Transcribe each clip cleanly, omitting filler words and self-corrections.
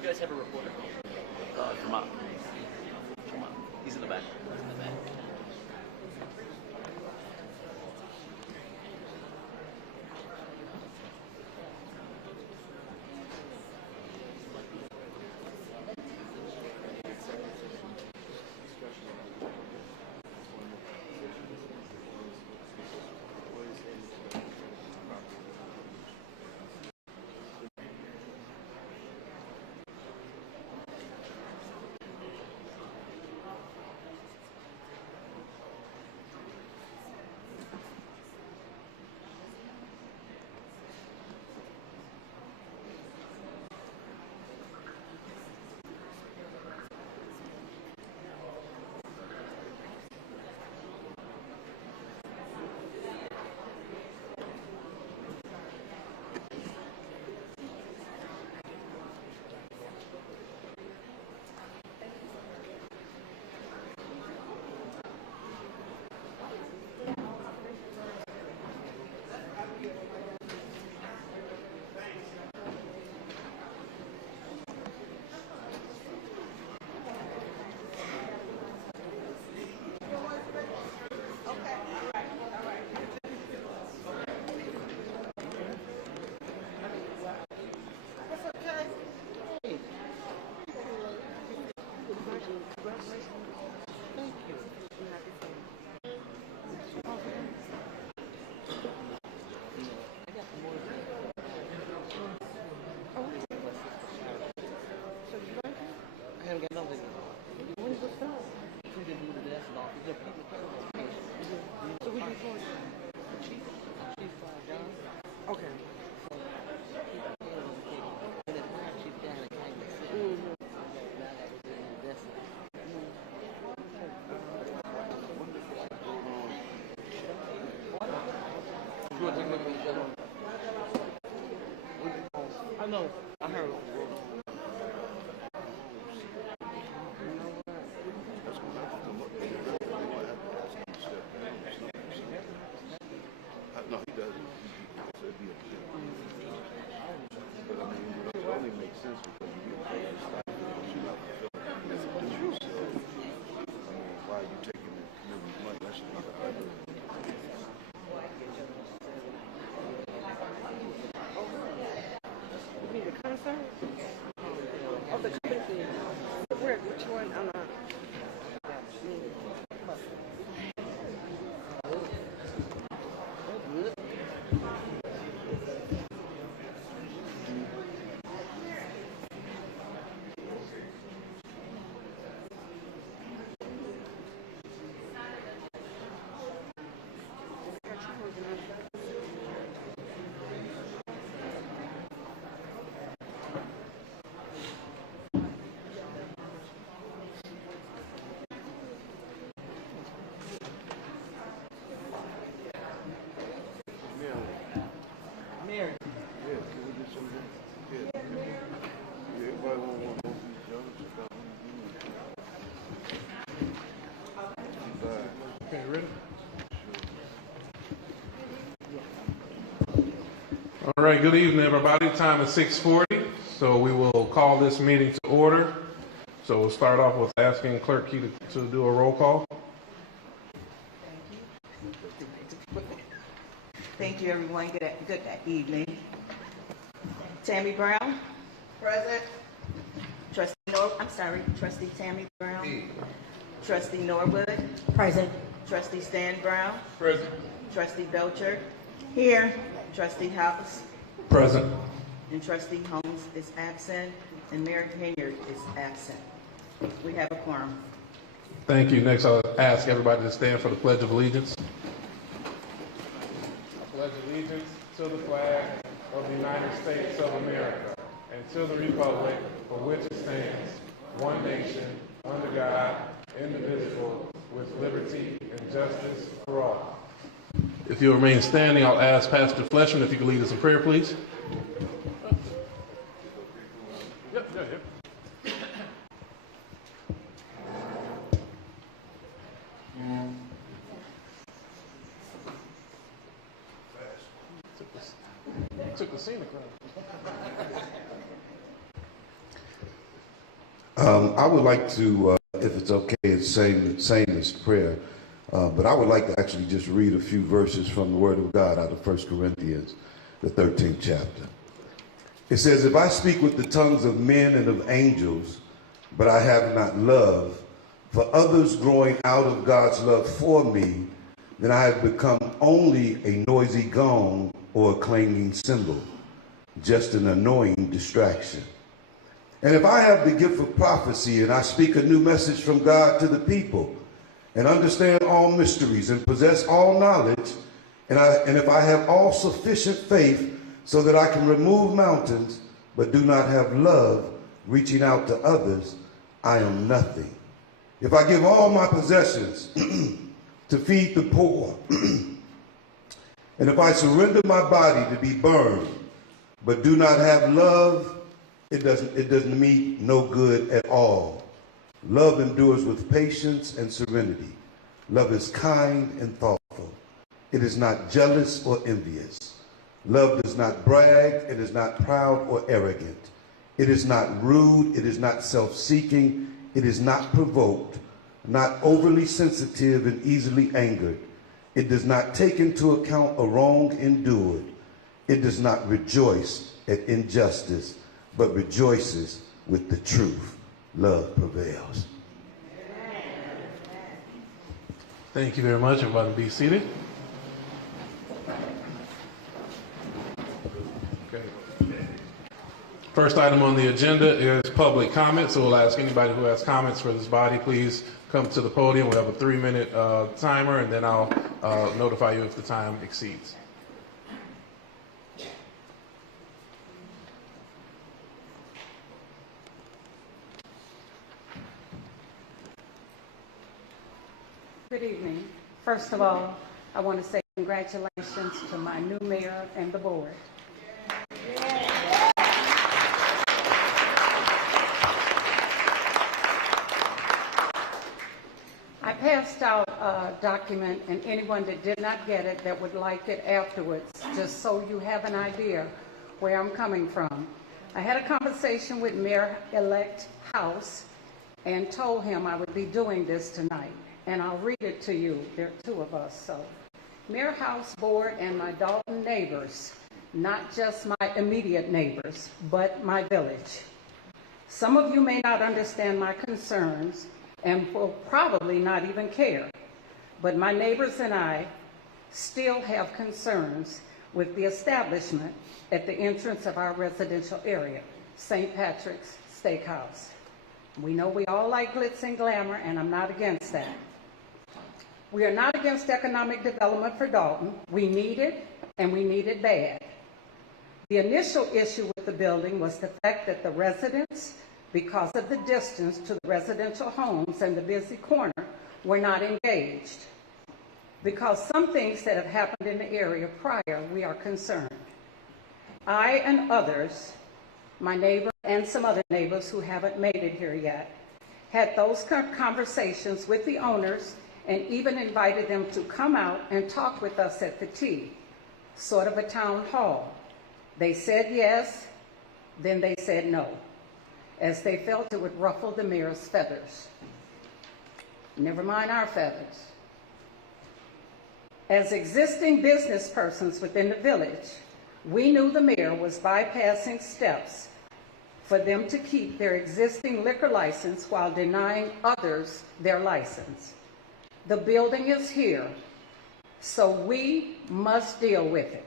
You guys have a reporter? Come on. Come on. He's in the back. He's in the back. I know. I heard. No, he doesn't. But I mean, it only makes sense because you get paid to stop. sir? Oh, the company thing. Where? Which one? I'm not. Mary. Okay, ready? All right, good evening, everybody. Time is 6:40, so we will call this meeting to order. So we'll start off with asking Clerk Key to do a roll call. Thank you, everyone. Good evening. Tammy Brown. Present. Trustee Tammy Brown. Trustee Norwood. Present. Trustee Stan Brown. Present. Trustee Belcher. Here. Trustee House. Present. And Trustee Holmes is absent. And Mayor Henyard is absent. We have a quorum. Thank you. Next, I'll ask everybody to stand for the Pledge of Allegiance. I pledge allegiance to the flag of the United States of America and to the republic for which it stands, one nation, under God, indivisible, with liberty and justice for all. If you'll remain standing, I'll ask Pastor Fleshman if you could lead us in prayer, please. Yep. Took the scenic route. I would like to, if it's okay, it's same as prayer, but I would like to actually just read a few verses from the Word of God out of 1 Corinthians, the 13th chapter. It says, "If I speak with the tongues of men and of angels, but I have not love, for others growing out of God's love for me, then I have become only a noisy gong or a clanging cymbal, just an annoying distraction. And if I have the gift of prophecy and I speak a new message from God to the people and understand all mysteries and possess all knowledge, and if I have all sufficient faith so that I can remove mountains but do not have love reaching out to others, I am nothing. If I give all my possessions to feed the poor, and if I surrender my body to be burned but do not have love, it doesn't mean no good at all. Love endures with patience and serenity. Love is kind and thoughtful. It is not jealous or envious. Love does not brag. It is not proud or arrogant. It is not rude. It is not self-seeking. It is not provoked, not overly sensitive and easily angered. It does not take into account a wrong endured. It does not rejoice at injustice, but rejoices with the truth. Love prevails." Thank you very much. Everybody be seated. Okay. First item on the agenda is public comment. So we'll ask anybody who has comments for this body, please come to the podium. We'll have a 3-minute timer, and then I'll notify you if the time exceeds. Good evening. First of all, I want to say congratulations to my new mayor and the board. I passed out a document, and anyone that did not get it that would like it afterwards, just so you have an idea where I'm coming from. I had a conversation with Mayor-elect House and told him I would be doing this tonight. And I'll read it to you. There are two of us. So, Mayor House Board and my Dolton neighbors, not just my immediate neighbors, but my village. Some of you may not understand my concerns and will probably not even care, but my neighbors and I still have concerns with the establishment at the entrance of our residential area, St. Patrick's Steakhouse. We know we all like glitz and glamour, and I'm not against that. We are not against economic development for Dolton. We need it, and we need it bad. The initial issue with the building was the fact that the residents, because of the distance to the residential homes and the busy corner, were not engaged. Because some things that have happened in the area prior, we are concerned. I and others, my neighbor and some other neighbors who haven't made it here yet, had those conversations with the owners and even invited them to come out and talk with us at the tea, sort of a town hall. They said yes, then they said no, as they felt it would ruffle the mayor's feathers. Never mind our feathers. As existing business persons within the village, we knew the mayor was bypassing steps for them to keep their existing liquor license while denying others their license. The building is here, so we must deal with it.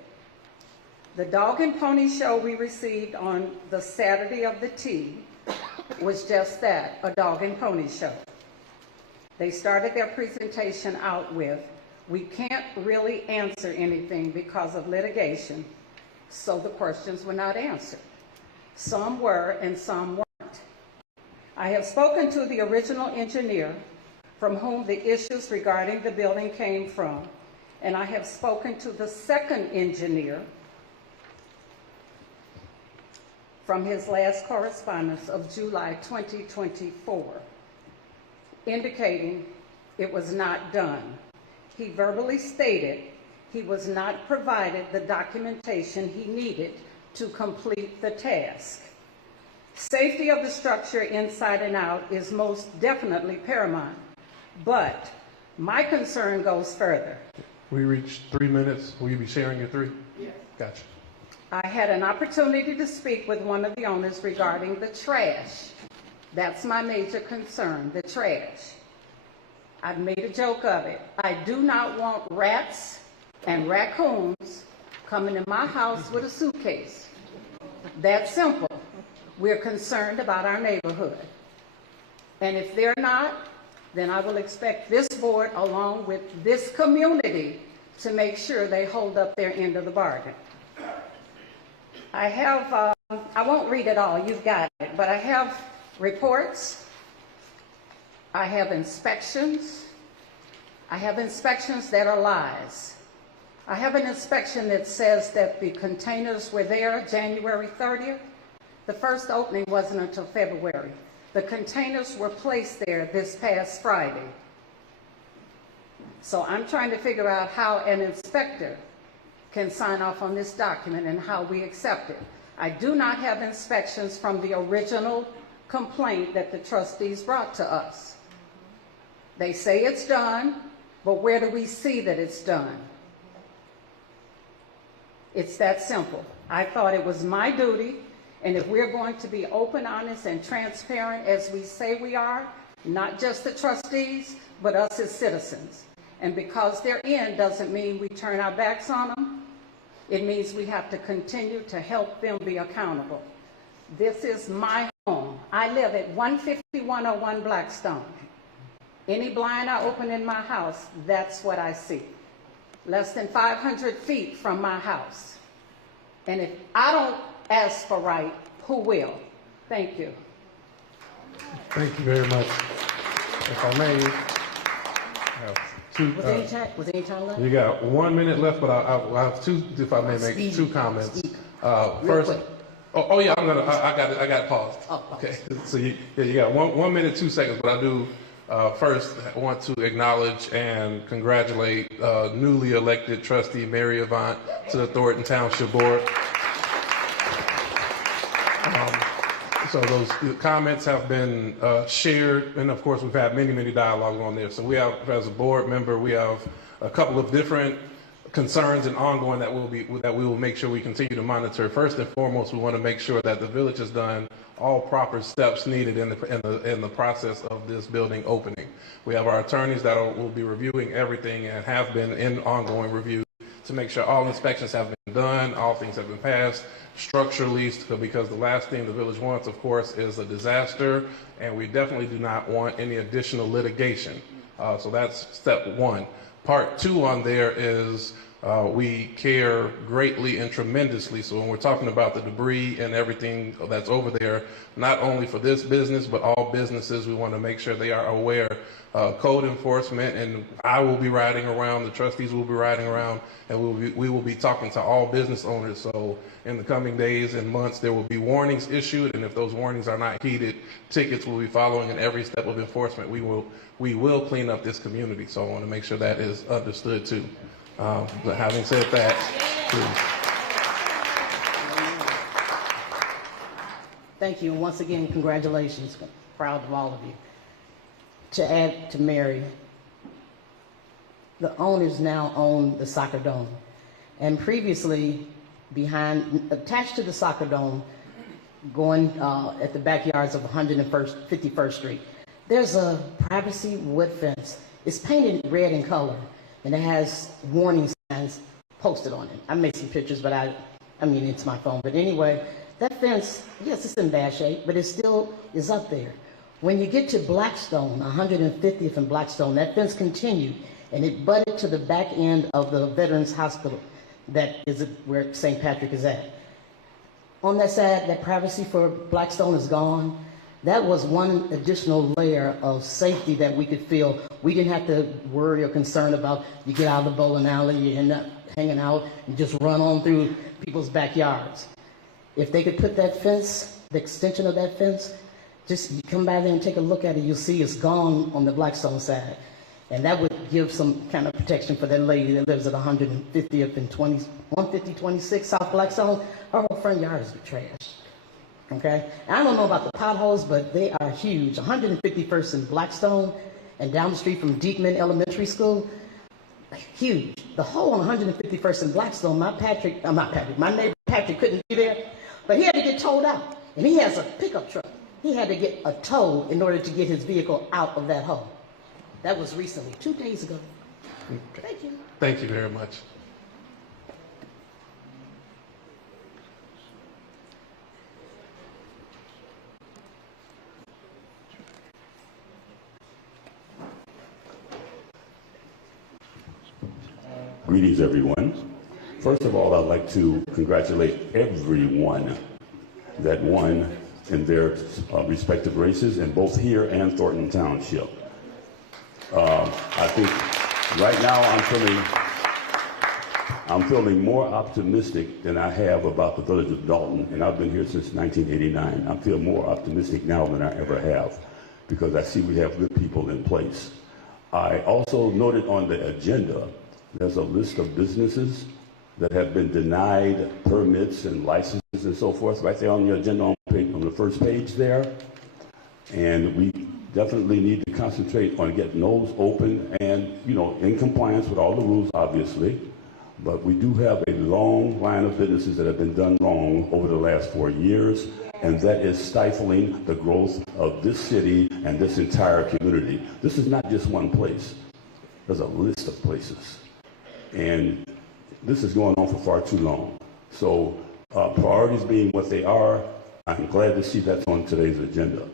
The dog and pony show we received on the Saturday of the tea was just that, a dog and pony show. They started their presentation out with, "We can't really answer anything because of litigation," so the questions were not answered. Some were and some weren't. I have spoken to the original engineer from whom the issues regarding the building came from, and I have spoken to the second engineer from his last correspondence of July 2024, indicating it was not done. He verbally stated he was not provided the documentation he needed to complete the task. Safety of the structure inside and out is most definitely paramount, but my concern goes further. We reached 3 minutes. Will you be sharing your 3? Yes. Gotcha. I had an opportunity to speak with one of the owners regarding the trash. That's my major concern, the trash. I've made a joke of it. I do not want rats and raccoons coming in my house with a suitcase. That's simple. We're concerned about our neighborhood. And if they're not, then I will expect this board, along with this community, to make sure they hold up their end of the bargain. I have, I won't read it all, you've got it, but I have reports, I have inspections that are lies. I have an inspection that says that the containers were there January 30th. The first opening wasn't until February. The containers were placed there this past Friday. So I'm trying to figure out how an inspector can sign off on this document and how we accept it. I do not have inspections from the original complaint that the trustees brought to us. They say it's done, but where do we see that it's done? It's that simple. I thought it was my duty, and if we're going to be open, honest, and transparent as we say we are, not just the trustees, but us as citizens. And because they're in doesn't mean we turn our backs on them. It means we have to continue to help them be accountable. This is my home. I live at 15101 Blackstone. Any blind I open in my house, that's what I see. Less than 500 feet from my house. And if I don't ask for right, who will? Thank you. Thank you very much. If I may, I have two. Was any time left? You got 1 minute left, but I have two, if I may make two comments. First, quick. yeah, I got paused. Oh, okay. So you got 1 minute, 2 seconds, but I do first want to acknowledge and congratulate newly elected trustee Mary Avant to the Thornton Township Board. So those comments have been shared, and of course we've had many dialogues on there. So we have, as a board member, we have a couple of different concerns and ongoing that we will make sure we continue to monitor. First and foremost, we want to make sure that the village has done all proper steps needed in the process of this building opening. We have our attorneys that will be reviewing everything and have been in ongoing review to make sure all inspections have been done, all things have been passed, structurally, because the last thing the village wants, of course, is a disaster, and we definitely do not want any additional litigation. So that's step one. Part two on there is we care greatly and tremendously. So when we're talking about the debris and everything that's over there, not only for this business, but all businesses, we want to make sure they are aware. Code enforcement, and I will be riding around, the trustees will be riding around, and we will be talking to all business owners. So in the coming days and months, there will be warnings issued, and if those warnings are not heeded, tickets will be following in every step of enforcement. We will clean up this community. So I want to make sure that is understood too. But having said that, Thank you, and once again, congratulations. Proud of all of you. To add to Mary, the owners now own the soccer dome. And previously, attached to the soccer dome, going at the backyards of 151st Street, there's a privacy wood fence. It's painted red in color, and it has warning signs posted on it. I made some pictures, but I mean, it's my phone. But anyway, that fence, yes, it's in bad shape, but it still is up there. When you get to Blackstone, 150th and Blackstone, that fence continued, and it butted to the back end of the Veterans Hospital, that is where St. Patrick is at. On that side, that privacy for Blackstone is gone. That was one additional layer of safety that we could feel. We didn't have to worry or concern about you get out of the bowling alley, you end up hanging out, and just run on through people's backyards. If they could put that fence, the extension of that fence, just you come by there and take a look at it, you'll see it's gone on the Blackstone side. And that would give some kind of protection for that lady that lives at 150th and 150-26 South Blackstone. Her whole front yard is trash. Okay? And I don't know about the potholes, but they are huge. 151st and Blackstone, and down the street from Diekman Elementary School, huge. The whole 151st and Blackstone, my neighbor Patrick couldn't be there, but he had to get towed out. And he has a pickup truck. He had to get a tow in order to get his vehicle out of that hole. That was recently, 2 days ago. Okay. Thank you. thank you very much. Greetings, everyone. First of all, I'd like to congratulate everyone that won in their respective races in both here and Thornton Township. I think right now I'm feeling more optimistic than I have about the village of Dolton, and I've been here since 1989. I feel more optimistic now than I ever have because I see we have good people in place. I also noted on the agenda there's a list of businesses that have been denied permits and licenses and so forth right there on the agenda on the first page there. And we definitely need to concentrate on getting those open and, you know, in compliance with all the rules, obviously. But we do have a long line of businesses that have been done wrong over the last 4 years, and that is stifling the growth of this city and this entire community. This is not just one place. There's a list of places. And this is going on for far too long. So priorities being what they are, I'm glad to see that's on today's agenda.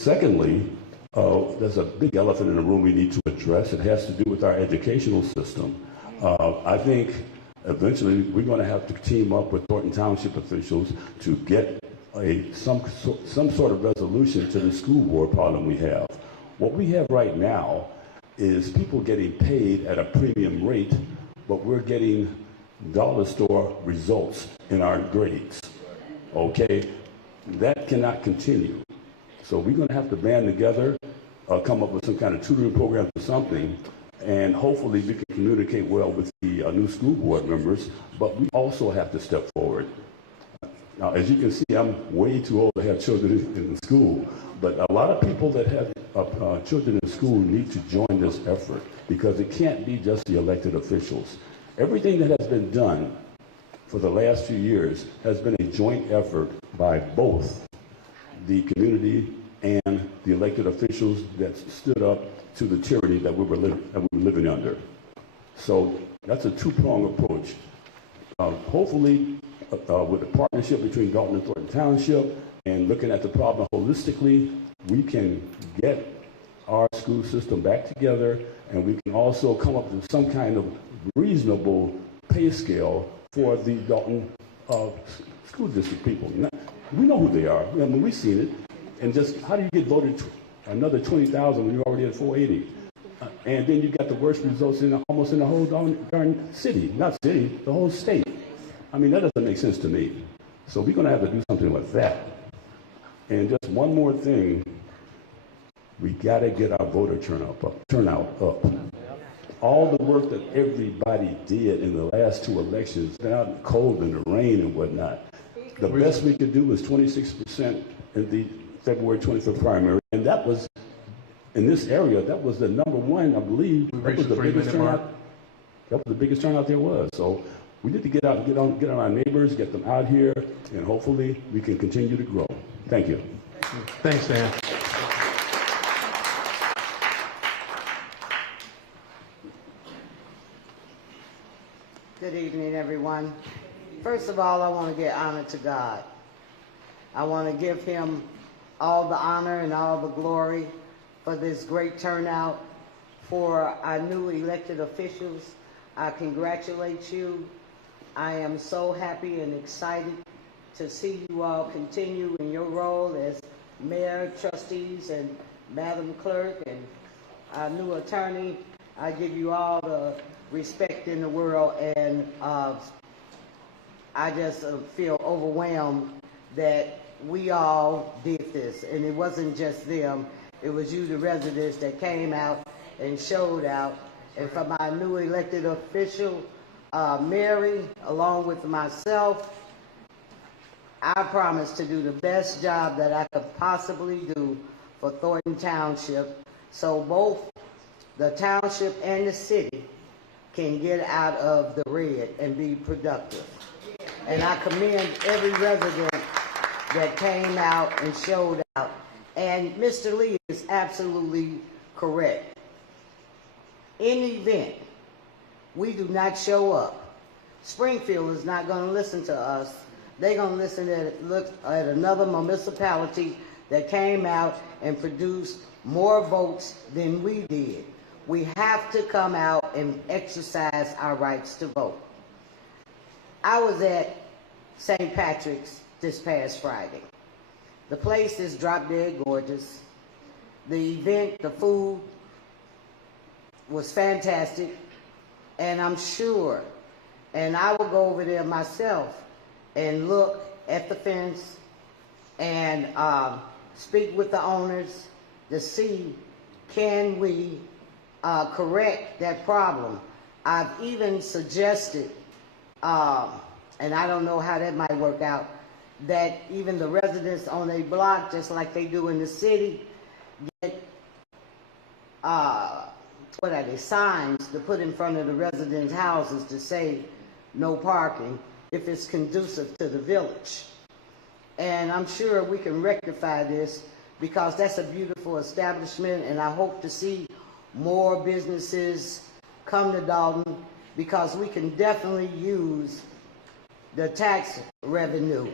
Secondly, there's a big elephant in the room we need to address. It has to do with our educational system. I think eventually we're going to have to team up with Thornton Township officials to get some sort of resolution to the school board problem we have. What we have right now is people getting paid at a premium rate, but we're getting dollar store results in our grades. Okay? That cannot continue. So we're going to have to band together, come up with some kind of tutoring program or something, and hopefully we can communicate well with the new school board members, but we also have to step forward. Now, as you can see, I'm way too old to have children in school, but a lot of people that have children in school need to join this effort because it can't be just the elected officials. Everything that has been done for the last few years has been a joint effort by both the community and the elected officials that stood up to the tyranny that we were living under. So that's a two-pronged approach. Hopefully, with a partnership between Dolton and Thornton Township and looking at the problem holistically, we can get our school system back together, and we can also come up with some kind of reasonable pay scale for the Dolton school district people. We know who they are. I mean, we've seen it. And just how do you get voted another 20,000 when you're already at 480? And then you got the worst results almost in the whole darn city. Not city, the whole state. I mean, that doesn't make sense to me. So we're going to have to do something with that. And just one more thing. We got to get our voter turnout up. All the work that everybody did in the last two elections, been out in the cold and the rain and whatnot. The best we could do was 26% in the February 25th primary, and that was, in this area, that was the number one, I believe. That was the biggest turnout. That was the biggest turnout there was. So we need to get out and get on our neighbors, get them out here, and hopefully we can continue to grow. Thank you. Thanks, Dan. Good evening, everyone. First of all, I want to give honor to God. I want to give him all the honor and all the glory for this great turnout. For our new elected officials, I congratulate you. I am so happy and excited to see you all continue in your role as mayor, trustees, and Madam Clerk, and our new attorney. I give you all the respect in the world, and I just feel overwhelmed that we all did this, and it wasn't just them, it was you, the residents, that came out and showed out. And for my new elected official, Mary, along with myself, I promise to do the best job that I could possibly do for Thornton Township, so both the township and the city can get out of the red and be productive. And I commend every resident that came out and showed out. And Mr. Lee is absolutely correct. In the event we do not show up, Springfield is not going to listen to us. They're going to listen at another municipality that came out and produced more votes than we did. We have to come out and exercise our rights to vote. I was at St. Patrick's this past Friday. The place is drop dead gorgeous. The event, the food was fantastic, and I'm sure, and I will go over there myself and look at the fence and speak with the owners to see, can we correct that problem. I've even suggested, and I don't know how that might work out, that even the residents on a block, just like they do in the city, get what are they, signs to put in front of the residents' houses to say no parking if it's conducive to the village. And I'm sure we can rectify this, because that's a beautiful establishment, and I hope to see more businesses come to Dolton, because we can definitely use the tax revenue.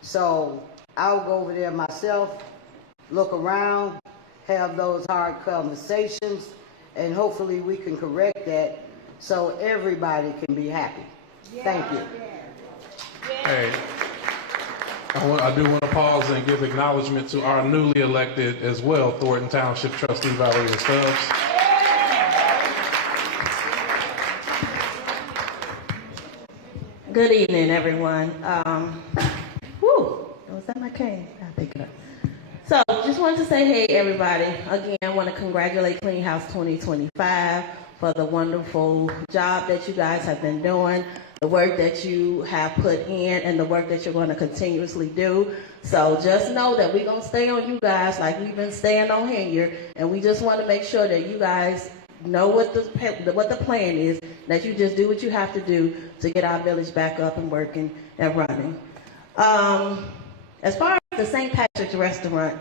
So I'll go over there myself, look around, have those hard conversations, and hopefully we can correct that so everybody can be happy. Thank you. Hey, I do want to pause and give acknowledgement to our newly elected as well, Thornton Township trustee Valerie Stubbs. Good evening, everyone. Was that my cane? I'll pick it up. So, just wanted to say, hey, everybody. Again, I want to congratulate Clean House 2025 for the wonderful job that you guys have been doing, the work that you have put in, and the work that you're going to continuously do. So, just know that we're going to stay on you guys like we've been staying on here, and we just want to make sure that you guys know what the plan is, that you just do what you have to do to get our village back up and working and running. As far as the St. Patrick's restaurant,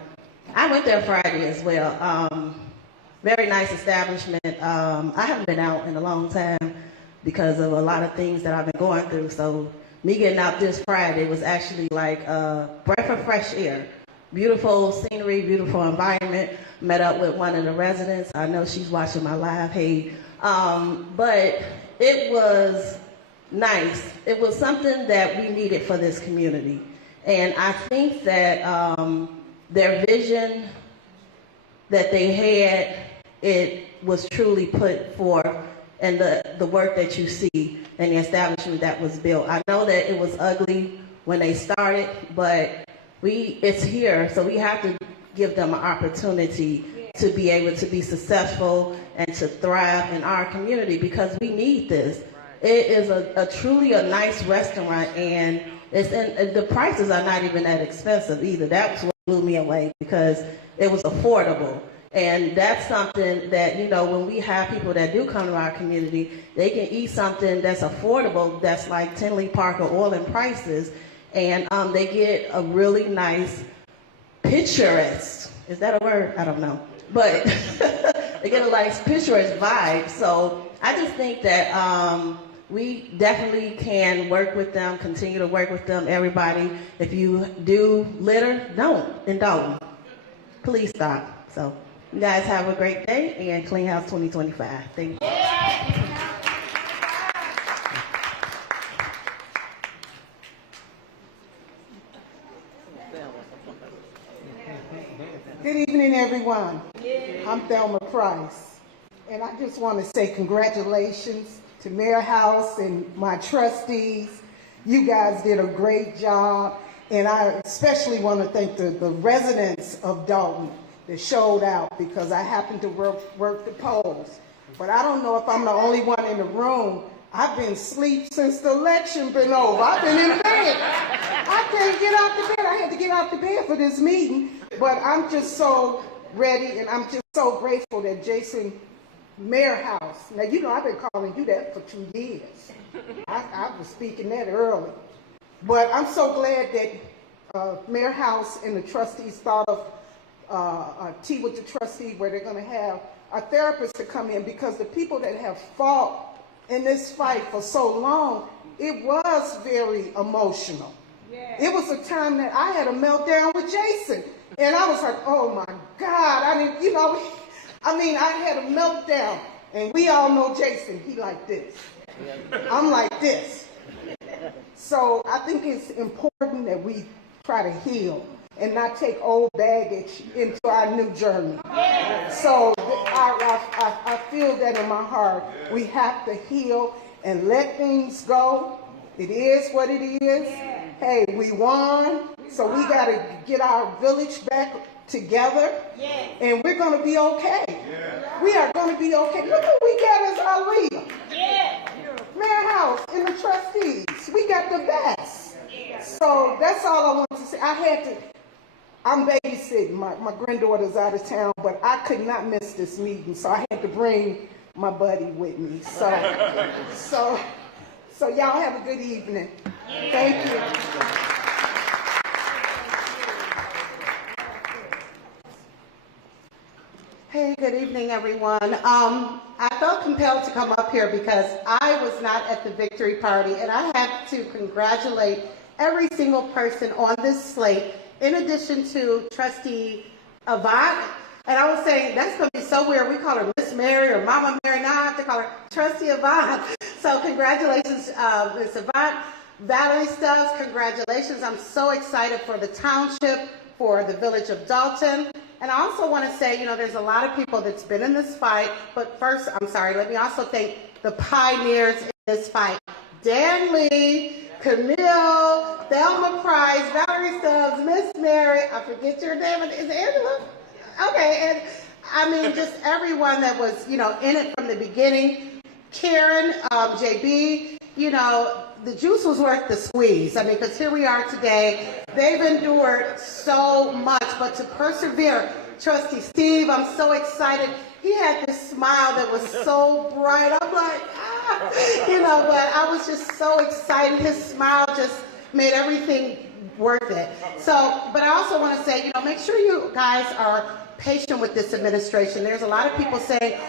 I went there Friday as well. Very nice establishment. I haven't been out in a long time because of a lot of things that I've been going through. So me getting out this Friday was actually like a breath of fresh air. Beautiful scenery, beautiful environment. Met up with one of the residents. I know she's watching my live, hey. But it was nice. It was something that we needed for this community. And I think that their vision that they had, it was truly put forth in the work that you see and the establishment that was built. I know that it was ugly when they started, but it's here, so we have to give them an opportunity to be able to be successful and to thrive in our community, because we need this. It is a truly a nice restaurant, and the prices are not even that expensive either. That's what blew me away, because it was affordable. And that's something that, you know, when we have people that do come to our community, they can eat something that's affordable, that's like Tinley Park or oil and prices, and they get a really nice picturesque, is that a word? I don't know. But they get a nice picturesque vibe. So I just think that we definitely can work with them, continue to work with them. Everybody, if you do litter, don't in Dolton. Please stop. So you guys have a great day, and Clean House 2025. Thank you. Good evening, everyone. I'm Thelma Price, and I just want to say congratulations to Mayor House and my trustees. You guys did a great job, and I especially want to thank the residents of Dolton that showed out, because I happened to work the polls. But I don't know if I'm the only one in the room. I've been asleep since the election been over. I've been in bed. I can't get out the bed. I had to get out the bed for this meeting. But I'm just so ready, and I'm just so grateful that Jason Mayor House. Now, you know, I've been calling you that for 2 years. I was speaking that early. But I'm so glad that Mayor House and the trustees thought of a tea with the trustee, where they're going to have a therapist to come in, because the people that have fought in this fight for so long, it was very emotional. Yeah. It was a time that I had a meltdown with Jason, and I was like, oh my God, I had a meltdown, and we all know Jason, he like this. I'm like this. So I think it's important that we try to heal and not take old baggage into our new journey. Yeah. So I feel that in my heart. We have to heal and let things go. It is what it is. Yeah. Hey, we won, so we got to get our village back together, and we're going to be okay. Yeah. We are going to be okay. Look who we got as our leader. Yeah. Mayor House and the trustees. We got the best. Yeah. So that's all I want to say. I'm babysitting. My granddaughter's out of town, but I could not miss this meeting, so I had to bring my buddy with me. So y'all have a good evening. Thank you. Hey, good evening, everyone. I felt compelled to come up here because I was not at the victory party, and I have to congratulate every single person on this slate, in addition to Trustee Avant. And I was saying, that's going to be so weird. We call her Miss Mary or Mama Mary. Now I have to call her Trustee Avant. So congratulations, Ms. Avant. Valerie Stubbs, congratulations. I'm so excited for the township, for the village of Dolton. And I also want to say, you know, there's a lot of people that's been in this fight. But first, let me also thank the pioneers in this fight. Dan Lee, Camille, Thelma Price, Valerie Stubbs, Miss Mary, I forget your name, is it Angela? Okay, and I mean, just everyone that was, you know, in it from the beginning. Karen, JB, you know, the juice was worth the squeeze. I mean, because here we are today. They've endured so much, but to persevere, Trustee Steve, I'm so excited. He had this smile that was so bright. I'm like, but I was just so excited. His smile just made everything worth it. So, but I also want to say, make sure you guys are patient with this administration. There's a lot of people saying,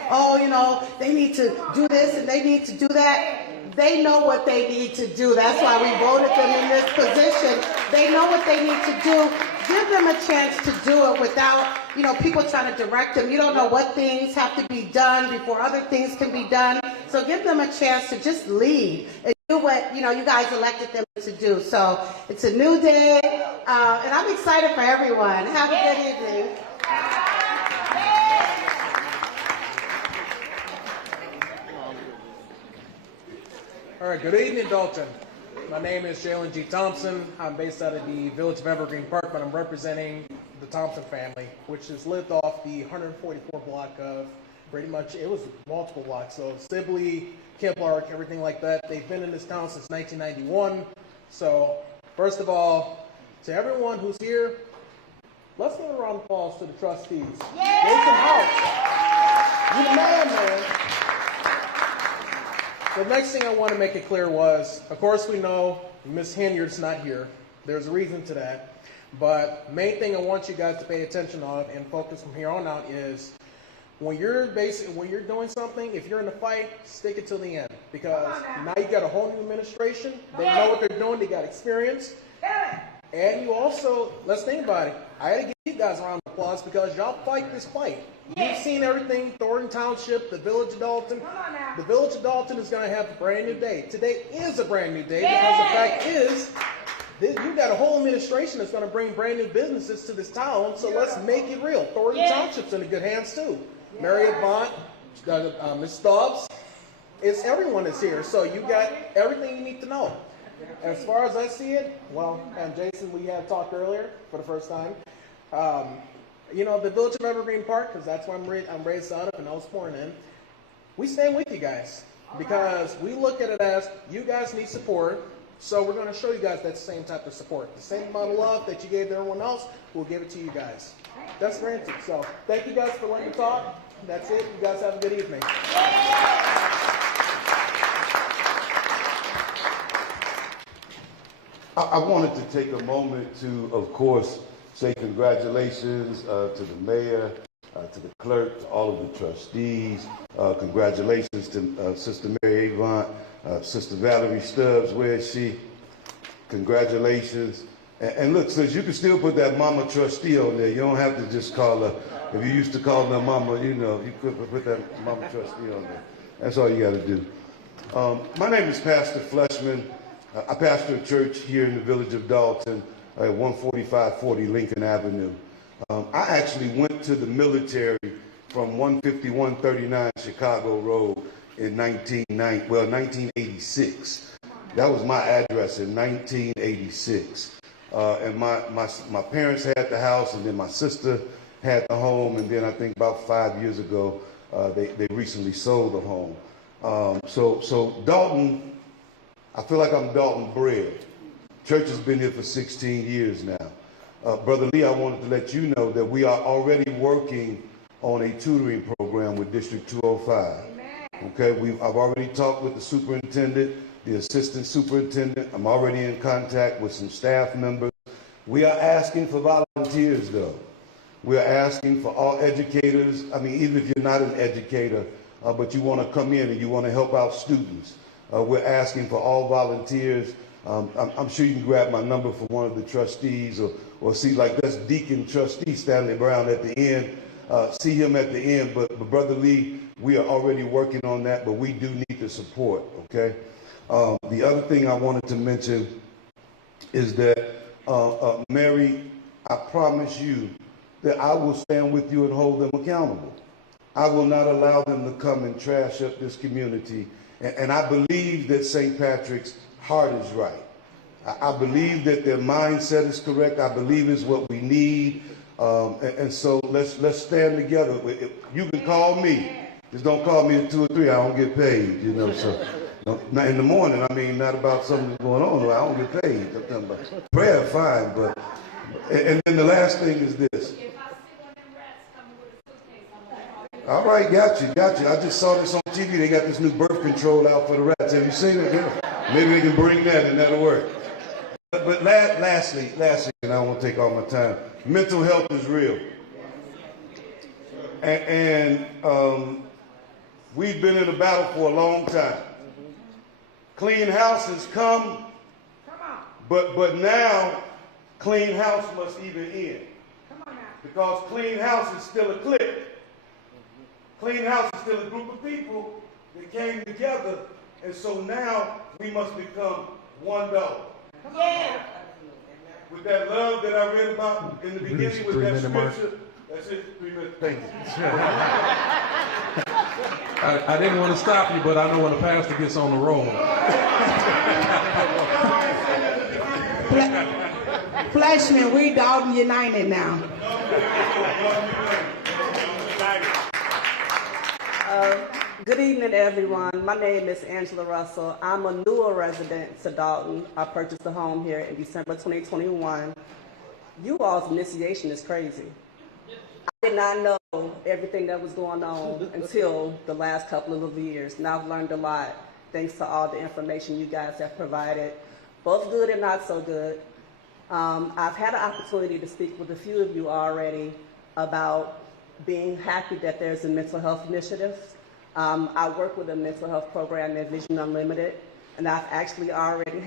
they need to do this and they need to do that. They know what they need to do. That's why we voted them in this position. They know what they need to do. Give them a chance to do it without, people trying to direct them. You don't know what things have to be done before other things can be done. So give them a chance to just lead and do what, you guys elected them to do. So it's a new day, and I'm excited for everyone. Have a good evening. All right, good evening, Dolton. My name is Jalen G. Thompson. I'm based out of the Village of Evergreen Park, but I'm representing the Thompson family, which has lived off the 144 block of pretty much, it was multiple blocks. So Sibley, Clark, everything like that. They've been in this town since 1991. So first of all, to everyone who's here, let's give a round of applause to the trustees. Nathan House, you the man. The next thing I want to make it clear was, of course we know Ms. Hinyard's not here. There's a reason to that. But main thing I want you guys to pay attention on and focus from here on out is when you're doing something, if you're in a fight, stick it till the end. Because now you got a whole new administration. They know what they're doing. They got experience. And you also, let's think about it. I had to give you guys a round of applause because y'all fight this fight. You've seen everything, Thornton Township, the Village of Dolton. The Village of Dolton is going to have a brand new day. Today is a brand new day because the fact is, you got a whole administration that's going to bring brand new businesses to this town, so let's make it real. Thornton Township's in good hands too. Marriott Bont, Ms. Stubbs, everyone is here, so you got everything you need to know. As far as I see it, well, and Jason, we had talked earlier for the first time. The Village of Evergreen Park, because that's where I'm raised out of and I was born in, we stand with you guys because we look at it as you guys need support, so we're going to show you guys that same type of support. The same amount of love that you gave to everyone else, we'll give it to you guys. That's granted. So thank you guys for letting me talk. That's it. You guys have a good evening. I wanted to take a moment to, of course, say congratulations to the mayor, to the clerk, to all of the trustees. Congratulations to Sister Mary Avant, Sister Valerie Stubbs, where is she? Congratulations. And look, sis, you can still put that mama trustee on there. You don't have to just call her, if you used to call her mama, you could put that mama trustee on there. That's all you got to do. My name is Pastor Fleshman. I pastor a church here in the Village of Dolton at 14540 Lincoln Avenue. I actually went to the military from 15139 Chicago Road in 1986. That was my address in 1986. And my parents had the house, and then my sister had the home, and then I think about 5 years ago, they recently sold the home. So Dolton, I feel like I'm Dolton bred. Church has been here for 16 years now. Brother Lee, I wanted to let you know that we are already working on a tutoring program with District 205. Okay, I've already talked with the superintendent, the assistant superintendent. I'm already in contact with some staff members. We are asking for volunteers, though. We are asking for all educators. I mean, even if you're not an educator, but you want to come in and you want to help out students, we're asking for all volunteers. I'm sure you can grab my number from one of the trustees or see, like, that's Deacon Trustee Stanley Brown at the end. See him at the end. But Brother Lee, we are already working on that, but we do need the support, okay? The other thing I wanted to mention is that, Mary, I promise you that I will stand with you and hold them accountable. I will not allow them to come and trash up this community. And I believe that St. Patrick's heart is right. I believe that their mindset is correct. I believe it's what we need. And so let's stand together. You can call me. Just don't call me at 2 or 3. I don't get paid, So not in the morning. I mean, not about something that's going on. I don't get paid. I'm talking about prayer, fine. And then the last thing is this. All right, got you. I just saw this on TV. They got this new birth control out for the rats. Have you seen it? Yeah. Maybe they can bring that and that'll work. But lastly, and I don't want to take all my time, mental health is real. And we've been in a battle for a long time. Clean houses come, but now clean house must even end. Because clean house is still a clique. Clean house is still a group of people that came together, and so now we must become one dog. Yeah. With that love that I read about in the beginning with that scripture, that's it, 3 minutes. Thank you. I didn't want to stop you, but I know when the pastor gets on the roll. Fleshman, we Dolton United now. Good evening, everyone. My name is Angela Russell. I'm a newer resident to Dolton. I purchased a home here in December 2021. You all's initiation is crazy. I did not know everything that was going on until the last couple of years. And I've learned a lot thanks to all the information you guys have provided, both good and not so good. I've had an opportunity to speak with a few of you already about being happy that there's a mental health initiative. I work with a mental health program at Vision Unlimited, and I've actually already,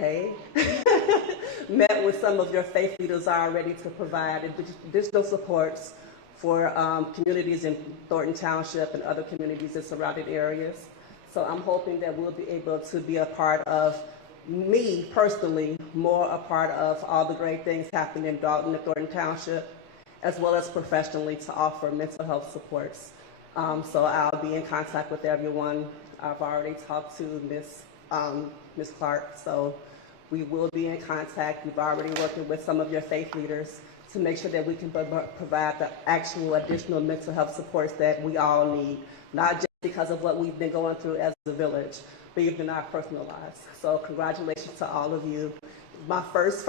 met with some of your faith leaders already to provide additional supports for communities in Dolton Township and other communities in surrounding areas. So I'm hoping that we'll be able to be a part of, me personally, more a part of all the great things happening in Dolton and Dolton Township, as well as professionally to offer mental health supports. So I'll be in contact with everyone. I've already talked to Ms. Clark, so we will be in contact. We've already working with some of your faith leaders to make sure that we can provide the actual additional mental health supports that we all need, not just because of what we've been going through as a village, but even in our personal lives. So congratulations to all of you. My first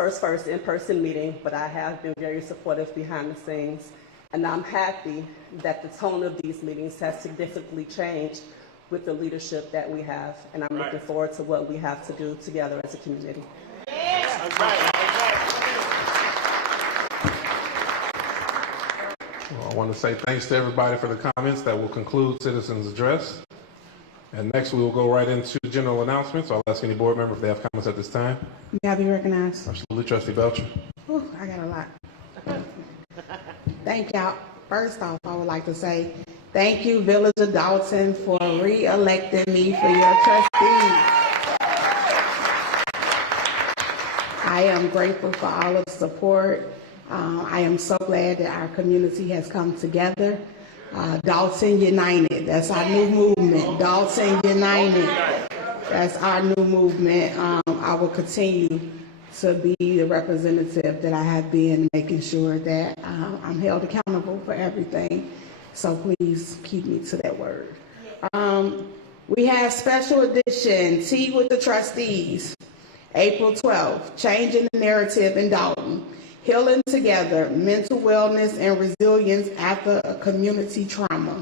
in-person meeting, but I have been very supportive behind the scenes. And I'm happy that the tone of these meetings has significantly changed with the leadership that we have. And I'm looking forward to what we have to do together as a community. Well, I want to say thanks to everybody for the comments. That will conclude Citizens Address. And next we will go right into general announcements. I'll ask any board member if they have comments at this time. May I be recognized? Absolutely, Trustee Belcher. Ooh, I got a lot. Thank y'all. First off, I would like to say thank you, Village of Dolton, for re-electing me for your trustee. I am grateful for all of the support. I am so glad that our community has come together. Dolton United, that's our new movement. Dolton United, that's our new movement. I will continue to be the representative that I have been, making sure that I'm held accountable for everything. So please keep me to that word. We have special edition, Tea with the Trustees, April 12th, Changing the Narrative in Dolton, Healing Together, Mental Wellness and Resilience After a Community Trauma.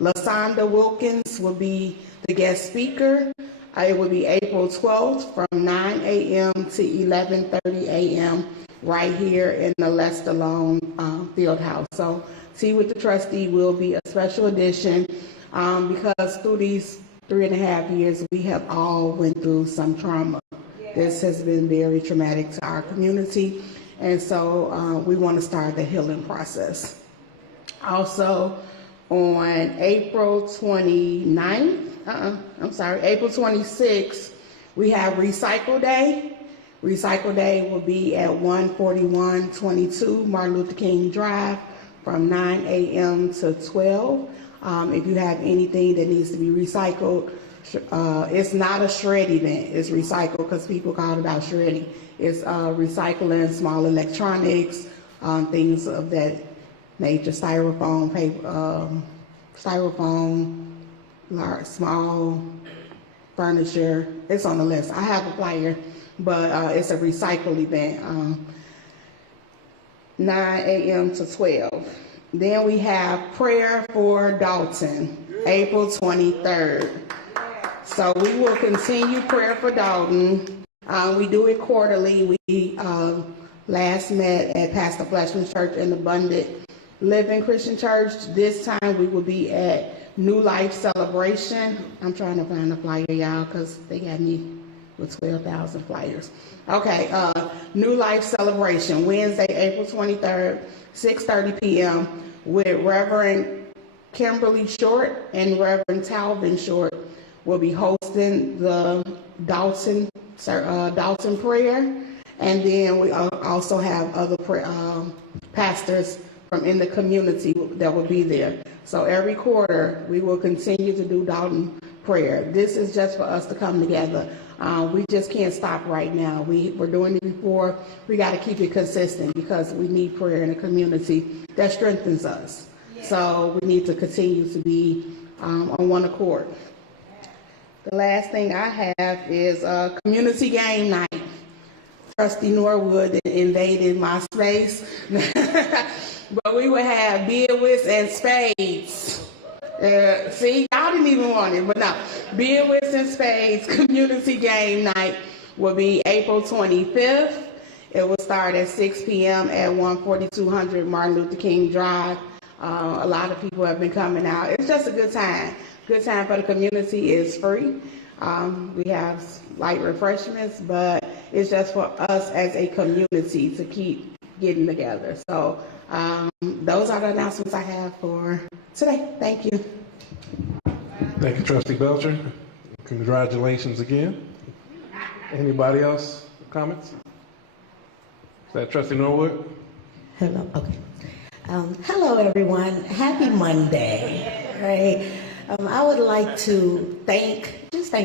LaSonda Wilkins will be the guest speaker. It will be April 12th from 9 a.m. to 11:30 a.m. right here in the Lester Long Field House. So Tea with the Trustee will be a special edition because through these 3.5 years, we have all went through some trauma. This has been very traumatic to our community, and so we want to start the healing process. Also, on April 29th, April 26th, we have Recycle Day. Recycle Day will be at 14122 Martin Luther King Drive from 9 a.m. to 12. If you have anything that needs to be recycled, it's not a shred event, it's recycle because people call it about shredding. It's recycling small electronics, things of that nature, styrofoam, paper, large, small furniture. It's on the list. I have a flyer, but it's a recycle event, 9 a.m. to 12. Then we have prayer for Dolton, April 23rd. So we will continue prayer for Dolton. We do it quarterly. We last met at Pastor Fleshman's Church in Abundant Living Christian Church. This time we will be at New Life Celebration. I'm trying to find a flyer, y'all, because they got me with 12,000 flyers. Okay, New Life Celebration, Wednesday, April 23rd, 6:30 p.m. with Reverend Kimberly Short and Reverend Talvin Short will be hosting the Dolton prayer. And then we also have other pastors from in the community that will be there. So every quarter, we will continue to do Dolton prayer. This is just for us to come together. We just can't stop right now. We're doing it before. We got to keep it consistent because we need prayer in the community that strengthens us. So we need to continue to be on one accord. The last thing I have is community game night. Trustee Norwood invaded my space. But we would have beer-wits and spades. See, y'all didn't even want it, but no. Beer-wits and spades community game night will be April 25th. It will start at 6 p.m. at 14200 Martin Luther King Drive. A lot of people have been coming out. It's just a good time. Good time for the community. It's free. We have light refreshments, but it's just for us as a community to keep getting together. So those are the announcements I have for today. Thank you. Thank you, Trustee Belcher. Congratulations again. Anybody else? Comments? Is that Trustee Norwood? Hello. Okay. Hello, everyone. Happy Monday. Right. I would like to thank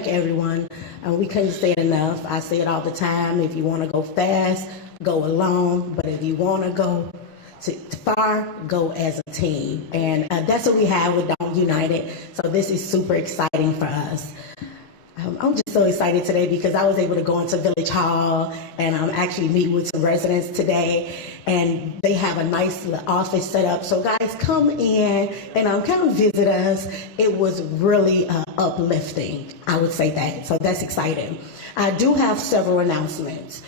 everyone. We couldn't say it enough. I say it all the time. If you want to go fast, go alone. But if you want to go far, go as a team. And that's what we have with Dolton United. So this is super exciting for us. I'm just so excited today because I was able to go into Village Hall and I'm actually meeting with some residents today, and they have a nice little office set up. So guys, come in and come visit us. It was really uplifting, I would say that. So that's exciting. I do have several announcements.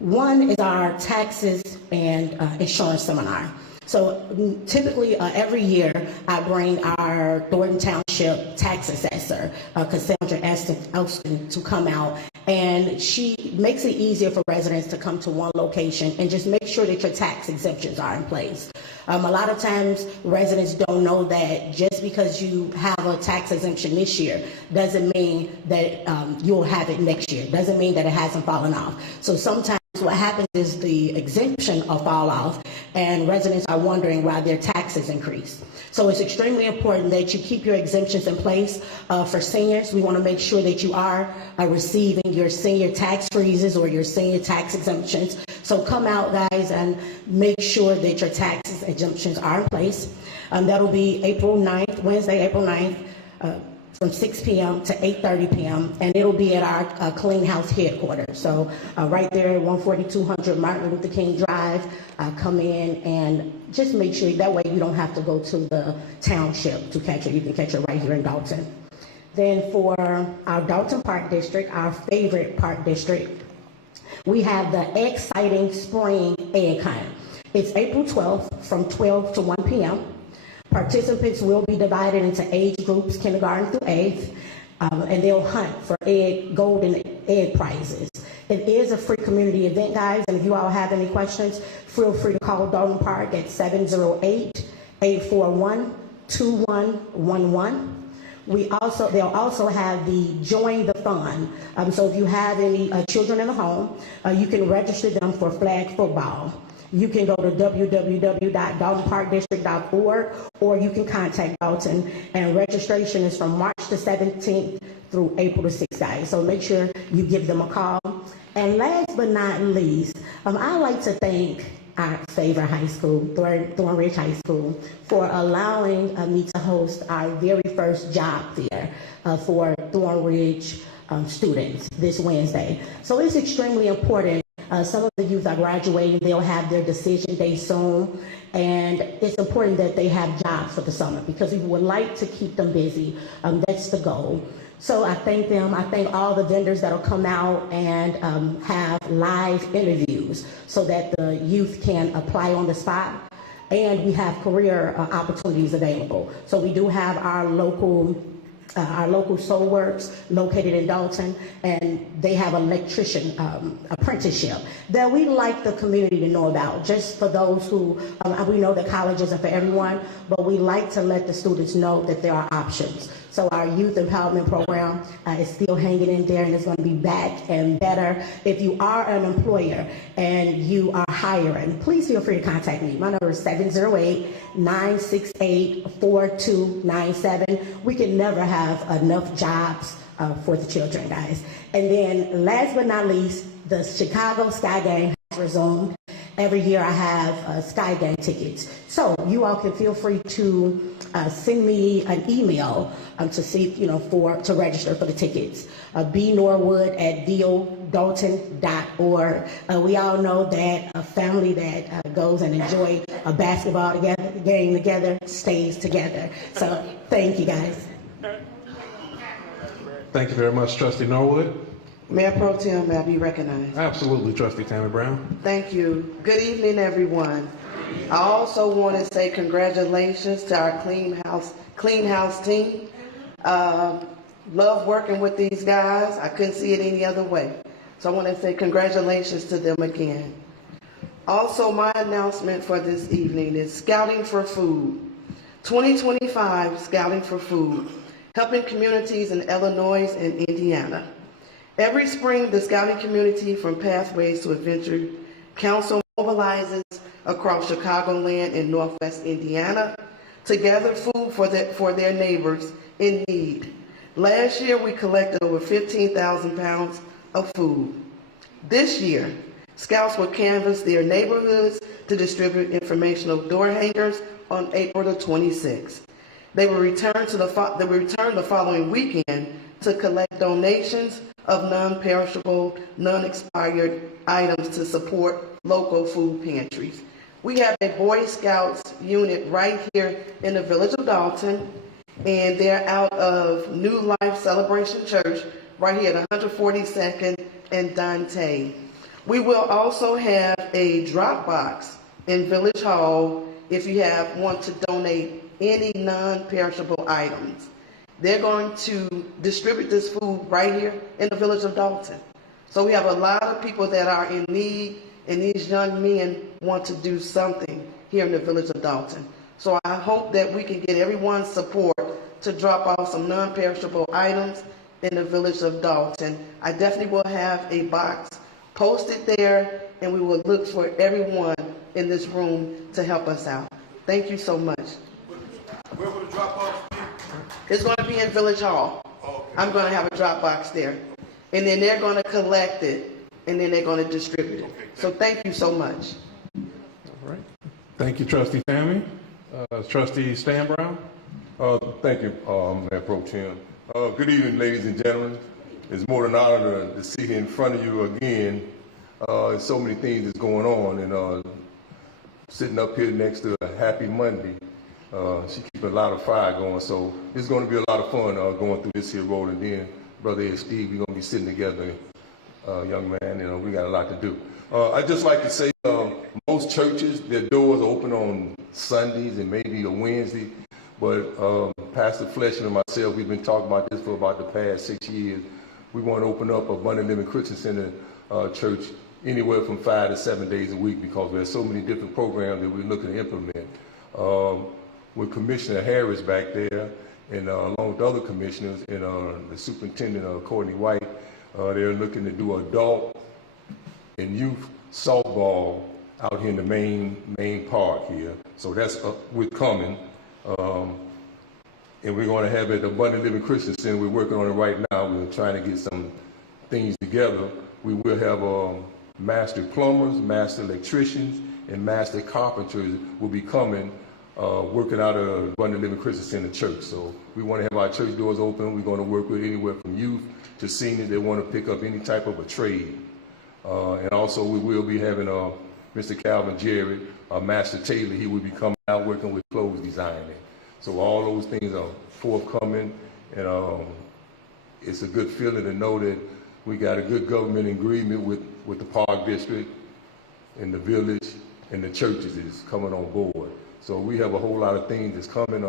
One is our taxes and insurance seminar. So typically every year I bring our Thornton Township tax assessor, Cassandra Elston, to come out, and she makes it easier for residents to come to one location and just make sure that your tax exemptions are in place. A lot of times residents don't know that just because you have a tax exemption this year doesn't mean that you'll have it next year, doesn't mean that it hasn't fallen off. So sometimes what happens is the exemption will fall off and residents are wondering why their taxes increase. So it's extremely important that you keep your exemptions in place. For seniors, we want to make sure that you are receiving your senior tax freezes or your senior tax exemptions. So come out, guys, and make sure that your taxes exemptions are in place. That'll be April 9th, Wednesday, April 9th. From 6 p.m. to 8:30 p.m. and it'll be at our Clean House headquarters. So right there at 14200 Martin Luther King Drive, come in and just make sure that way you don't have to go to the township to catch it. You can catch it right here in Dolton. Then for our Dolton Park District, our favorite park district, we have the exciting spring egg hunt. It's April 12th from 12 to 1 p.m. Participants will be divided into age groups, kindergarten through 8th, and they'll hunt for golden egg prizes. It is a free community event, guys, and if you all have any questions, feel free to call Dolton Park at 708-841-2111. They'll also have the Join the Fun. So if you have any children in the home, you can register them for flag football. You can go to www.doltonparkdistrict.org or you can contact Dolton, and registration is from March the 17th through April the 6th, guys. So make sure you give them a call. And last but not least, I'd like to thank our favorite high school, Thornridge High School, for allowing me to host our very first job fair for Thornridge students this Wednesday. So it's extremely important Some of the youth are graduating. They'll have their decision day soon. And it's important that they have jobs for the summer because we would like to keep them busy. That's the goal. So I thank them. I thank all the vendors that will come out and have live interviews so that the youth can apply on the spot. And we have career opportunities available. So we do have our local Soul Works located in Dolton, and they have an electrician apprenticeship that we like the community to know about, just for those who, we know that college isn't for everyone, but we like to let the students know that there are options. So our youth empowerment program is still hanging in there, and it's going to be back and better. If you are an employer and you are hiring, please feel free to contact me. My number is 708-968-4297. We can never have enough jobs for the children, guys. And then last but not least, the Chicago Sky Game has resumed. Every year I have Sky Game tickets. So you all can feel free to send me an email to see, to register for the tickets. bnorwood@vodolton.org. We all know that a family that goes and enjoy a basketball game together stays together. So thank you, guys. Thank you very much, Trustee Norwood. Mayor Pro Tem, may I be recognized? Absolutely, Trustee Tammy Brown. Thank you. Good evening, everyone. I also want to say congratulations to our Clean House team. Love working with these guys. I couldn't see it any other way. So I want to say congratulations to them again. Also, my announcement for this evening is Scouting for Food. 2025 Scouting for Food, helping communities in Illinois and Indiana. Every spring, the scouting community from Pathways to Adventure Council mobilizes across Chicagoland and Northwest Indiana to gather food for their neighbors in need. Last year, we collected over 15,000 pounds of food. This year, Scouts will canvass their neighborhoods to distribute informational door hangers on April the 26th. They will return the following weekend to collect donations of non-perishable, non-expired items to support local food pantries. We have a Boy Scouts unit right here in the village of Dolton, and they're out of New Life Celebration Church right here at 142nd and Dante. We will also have a drop box in Village Hall if you want to donate any non-perishable items. They're going to distribute this food right here in the village of Dolton. So we have a lot of people that are in need, and these young men want to do something here in the village of Dolton. So I hope that we can get everyone's support to drop off some non-perishable items in the village of Dolton. I definitely will have a box posted there, and we will look for everyone in this room to help us out. Thank you so much. Where will the drop off be? It's going to be in Village Hall. Okay. I'm going to have a drop box there. And then they're going to collect it, and then they're going to distribute it. Okay, so thank you so much. All right. Thank you, Trustee Tammy. Trustee Stan Brown. Thank you, Mayor Pro Tem. Good evening, ladies and gentlemen. It's more than an honor to sit here in front of you again. There's so many things that's going on, and sitting up here next to a Happy Monday, she keeps a lot of fire going, so it's going to be a lot of fun going through this here road. And then Brother Ed Steve, we're going to be sitting together, young man, we got a lot to do. I'd just like to say most churches, their doors are open on Sundays and maybe a Wednesday, but Pastor Fletcher and myself, we've been talking about this for about the past 6 years. We want to open up a Abundant Living Christian Center church anywhere from 5 to 7 days a week, because there's so many different programs that we're looking to implement. With Commissioner Harris back there, and along with other commissioners, and the superintendent, Courtney White, they're looking to do adult and youth softball out here in the main park here. So that's we're coming. And we're going to have it at the Abundant Living Christian Center. We're working on it right now. We're trying to get some things together. We will have master plumbers, master electricians, and master carpenters will be coming working out of Abundant Living Christian Center Church. So we want to have our church doors open. We're going to work with anywhere from youth to seniors that want to pick up any type of a trade. And also we will be having Mr. Calvin Jerry, Master Taylor. He will be coming out working with clothes designing. So all those things are forthcoming, and it's a good feeling to know that we got a good government agreement with the Park District and the village and the churches is coming on board. So we have a whole lot of things that's coming.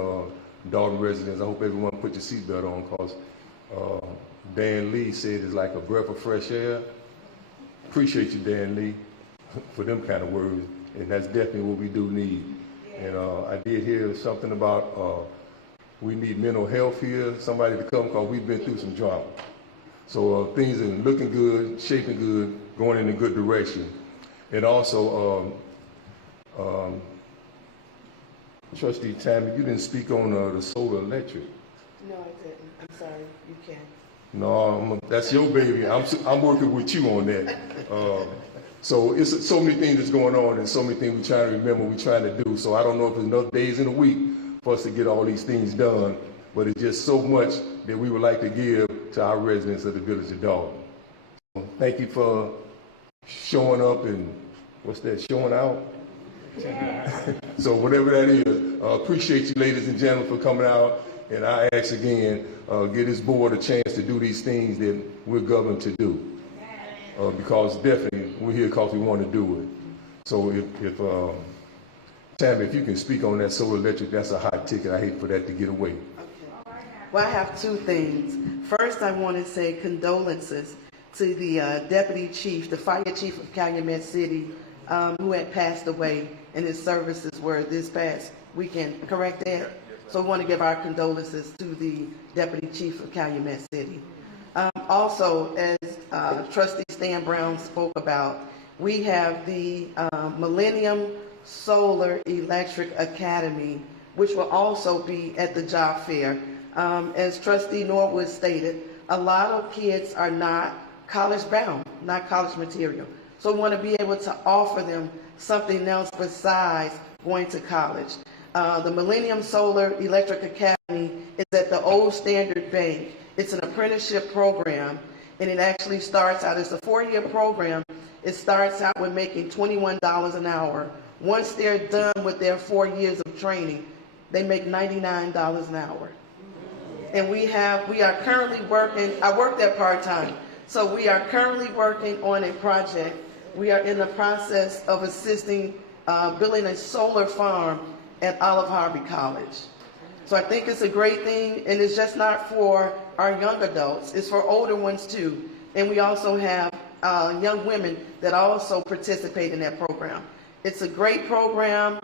Dolton residents, I hope everyone put your seatbelt on, because Dan Lee said it's like a breath of fresh air. Appreciate you, Dan Lee, for them kind of words, and that's definitely what we do need. And I did hear something about we need mental health here, somebody to come, because we've been through some drama. So things are looking good, shaping good, going in a good direction. And also, Trustee Tammy, you didn't speak on the solar electric. No, I didn't. I'm sorry. You can. No, that's your baby. I'm working with you on that. So it's so many things that's going on, and so many things we're trying to remember, we're trying to do. So I don't know if there's enough days in a week for us to get all these things done, but it's just so much that we would like to give to our residents of the village of Dolton. So thank you for showing up and what's that, showing out? Yeah. So whatever that is, appreciate you ladies and gentlemen for coming out, and I ask again, give this board a chance to do these things that we're governed to do. Because definitely we're here because we want to do it. So if Tammy, if you can speak on that solar electric, that's a hot ticket. I hate for that to get away. Okay. Well, I have two things. First, I want to say condolences to the deputy chief, the fire chief of Calumet City, who had passed away, and his services were this past weekend. Correct, Ed? So we want to give our condolences to the deputy chief of Calumet City. Also, as Trustee Stan Brown spoke about, we have the Millennium Solar Electric Academy, which will also be at the job fair. As Trustee Norwood stated, a lot of kids are not college bound, not college material. So we want to be able to offer them something else besides going to college. The Millennium Solar Electric Academy is at the Old Standard Bank. It's an apprenticeship program, and it actually starts out, it's a 4-year program. It starts out with making $21 an hour. Once they're done with their 4 years of training, they make $99 an hour. And we are currently working, I work there part-time, so we are currently working on a project. We are in the process of assisting building a solar farm at Olive Harvey College. So I think it's a great thing, and it's just not for our young adults, it's for older ones too. And we also have young women that also participate in that program. It's a great program,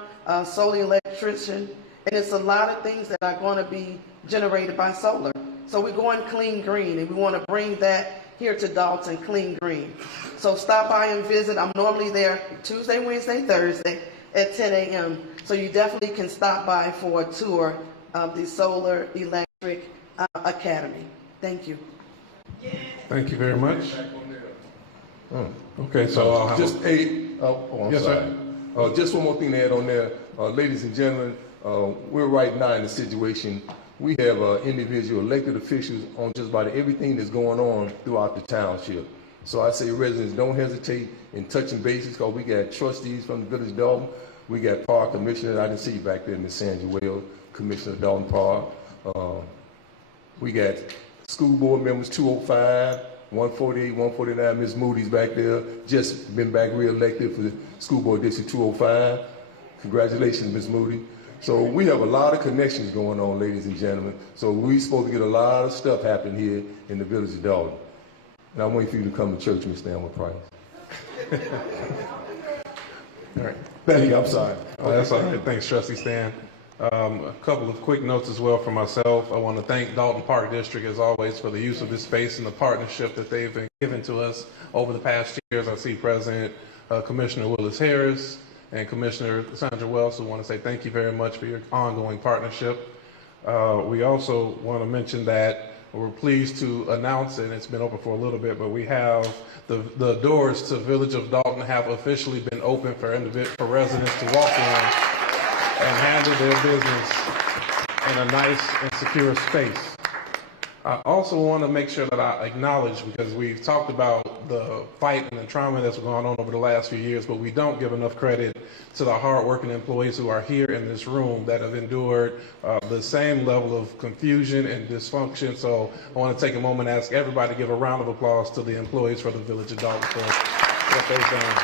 solar electrician, and it's a lot of things that are going to be generated by solar. So we're going clean green, and we want to bring that here to Dolton, clean green. So stop by and visit. I'm normally there Tuesday, Wednesday, Thursday at 10 a.m. So you definitely can stop by for a tour of the Solar Electric Academy. Thank you. Thank you very much. Okay, so I'll have just I'm sorry. Just one more thing to add on there. Ladies and gentlemen, we're right now in a situation, we have individual elected officials on just about everything that's going on throughout the township. So I say residents, don't hesitate in touching bases, because we got trustees from the village of Dolton. We got park commissioners. I didn't see you back there, Ms. Sandra Wells, Commissioner of Dolton Park. We got school board members, 205, 148, 149. Ms. Moody's back there, just been back re-elected for the school board district 205. Congratulations, Ms. Moody. So we have a lot of connections going on, ladies and gentlemen. So we're supposed to get a lot of stuff happening here in the village of Dolton. And I'm waiting for you to come to church, Ms. Stanley Price. all right. Thank you, I'm sorry. Oh, that's all right. Thanks, Trustee Stan. A couple of quick notes as well for myself. I want to thank Dolton Park District, as always, for the use of this space and the partnership that they've been given to us over the past years. I see President Commissioner Willis Harris and Commissioner Sandra Wells, so I want to say thank you very much for your ongoing partnership. We also want to mention that we're pleased to announce, and it's been open for a little bit, but we have the doors to Village of Dolton have officially been open for residents to walk in and handle their business in a nice and secure space. I also want to make sure that I acknowledge, because we've talked about the fight and the trauma that's gone on over the last few years, but we don't give enough credit to the hardworking employees who are here in this room that have endured the same level of confusion and dysfunction. So I want to take a moment and ask everybody to give a round of applause to the employees for the Village of Dolton for what they've done.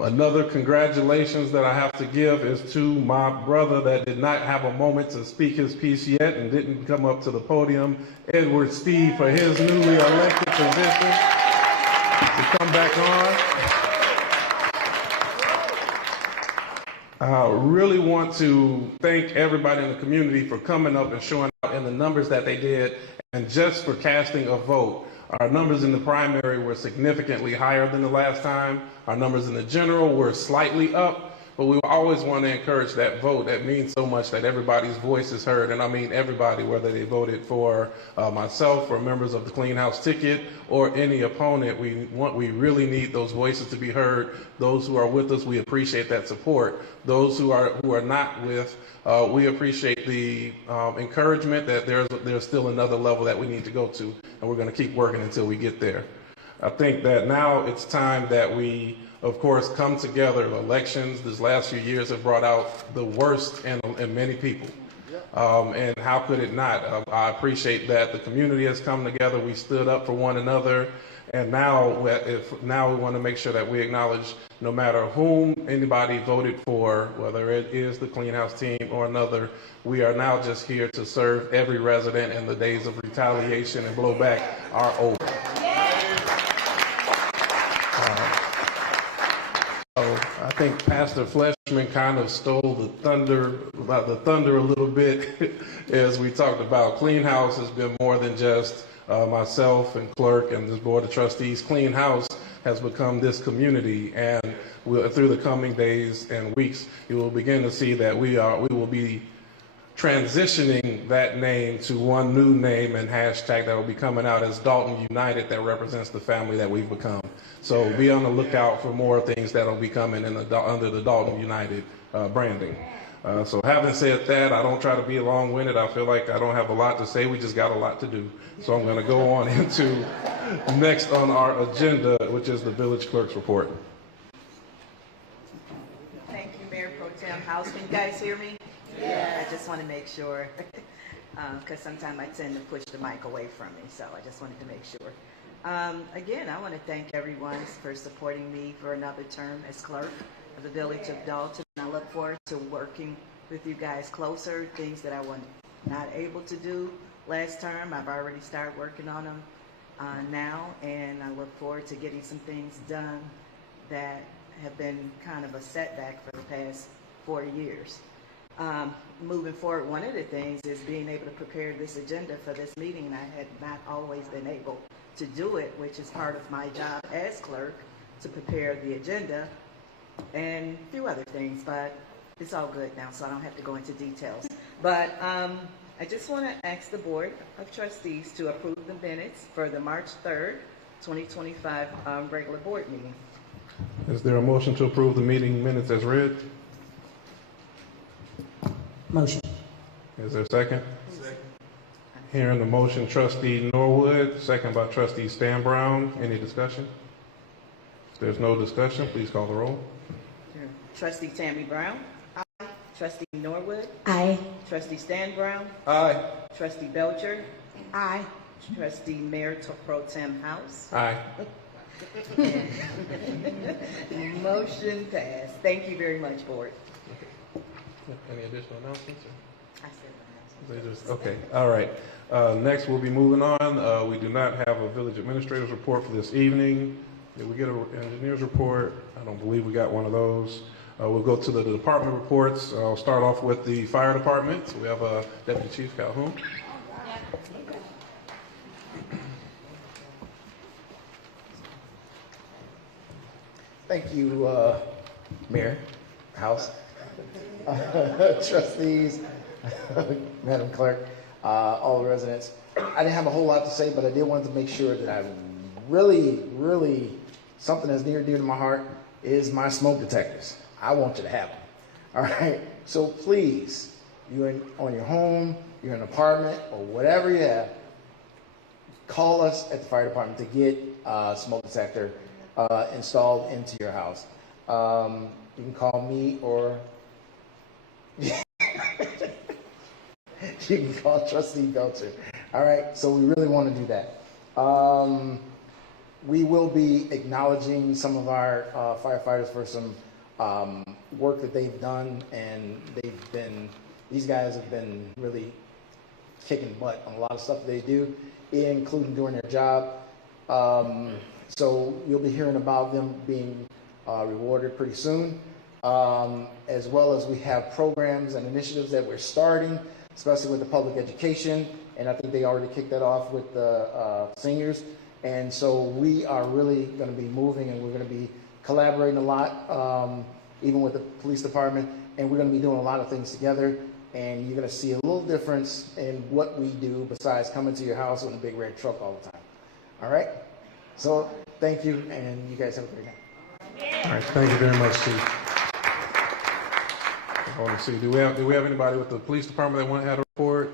Another congratulations that I have to give is to my brother that did not have a moment to speak his piece yet and didn't come up to the podium, Edward Steve, for his newly elected position to come back on. I really want to thank everybody in the community for coming up and showing out in the numbers that they did, and just for casting a vote. Our numbers in the primary were significantly higher than the last time. Our numbers in the general were slightly up, but we always want to encourage that vote. That means so much that everybody's voice is heard, and I mean everybody, whether they voted for myself or members of the Clean House ticket or any opponent. We really need those voices to be heard. Those who are with us, we appreciate that support. Those who are not with, we appreciate the encouragement that there's still another level that we need to go to, and we're going to keep working until we get there. I think that now it's time that we, of course, come together. Elections these last few years have brought out the worst in many people. And how could it not? I appreciate that the community has come together. We stood up for one another. And now we want to make sure that we acknowledge no matter whom anybody voted for, whether it is the Clean House team or another, we are now just here to serve every resident, and the days of retaliation and blowback are over. I think Pastor Fleshman kind of stole the thunder a little bit as we talked about. Clean House has been more than just myself and Clerk and this Board of Trustees. Clean House has become this community, and through the coming days and weeks, you will begin to see that we will be transitioning that name to one new name and hashtag that will be coming out as Dolton United, that represents the family that we've become. So be on the lookout for more things that will be coming under the Dolton United branding. So having said that, I don't try to be long-winded. I feel like I don't have a lot to say. We just got a lot to do. So I'm going to go on into next on our agenda, which is the Village Clerk's report. Thank you, Mayor Pro Tem House. Can you guys hear me? Yeah. I just want to make sure, because sometimes I tend to push the mic away from me, so I just wanted to make sure. Again, I want to thank everyone for supporting me for another term as clerk of the Village of Dolton. I look forward to working with you guys closer. Things that I was not able to do last term, I've already started working on them now, and I look forward to getting some things done that have been kind of a setback for the past 4 years. Moving forward, one of the things is being able to prepare this agenda for this meeting. I had not always been able to do it, which is part of my job as clerk, to prepare the agenda and a few other things, but it's all good now, so I don't have to go into details. But I just want to ask the Board of Trustees to approve the minutes for the March 3rd, 2025 regular board meeting. Is there a motion to approve the meeting minutes as read? Motion. Is there a second? Second. Hearing the motion, Trustee Norwood, second by Trustee Stan Brown. Any discussion? If there's no discussion, please call the roll. Sure. Trustee Tammy Brown. Aye. Trustee Norwood. Aye. Trustee Stan Brown. Aye. Trustee Belcher. Aye. Trustee Mayor Pro Tem House. Aye. Motion passed. Thank you very much, Board. Any additional announcements? I said announcements. Okay, all right. Next, we'll be moving on. We do not have a village administrator's report for this evening. Did we get an engineer's report? I don't believe we got one of those. We'll go to the department reports. I'll start off with the fire department. So we have Deputy Chief Calhoun. Thank you, Mayor, House, trustees, Madam Clerk, all the residents. I didn't have a whole lot to say, but I did want to make sure that I really, something that's near and dear to my heart is my smoke detectors. I want you to have them. All right. So please, you're on your home, you're in an apartment, or whatever you have, call us at the fire department to get a smoke detector installed into your house. You can call me or you can call Trustee Belcher. All right, so we really want to do that. We will be acknowledging some of our firefighters for some work that they've done, and these guys have been really kicking butt on a lot of stuff they do, including doing their job. So you'll be hearing about them being rewarded pretty soon, as well as we have programs and initiatives that we're starting, especially with the public education, and I think they already kicked that off with the seniors. And so we are really going to be moving, and we're going to be collaborating a lot, even with the police department, and we're going to be doing a lot of things together, and you're going to see a little difference in what we do besides coming to your house with a big red truck all the time. All right? So thank you, and you guys have a great night. All right, thank you very much, Chief. I want to see, do we have anybody with the police department that had a report?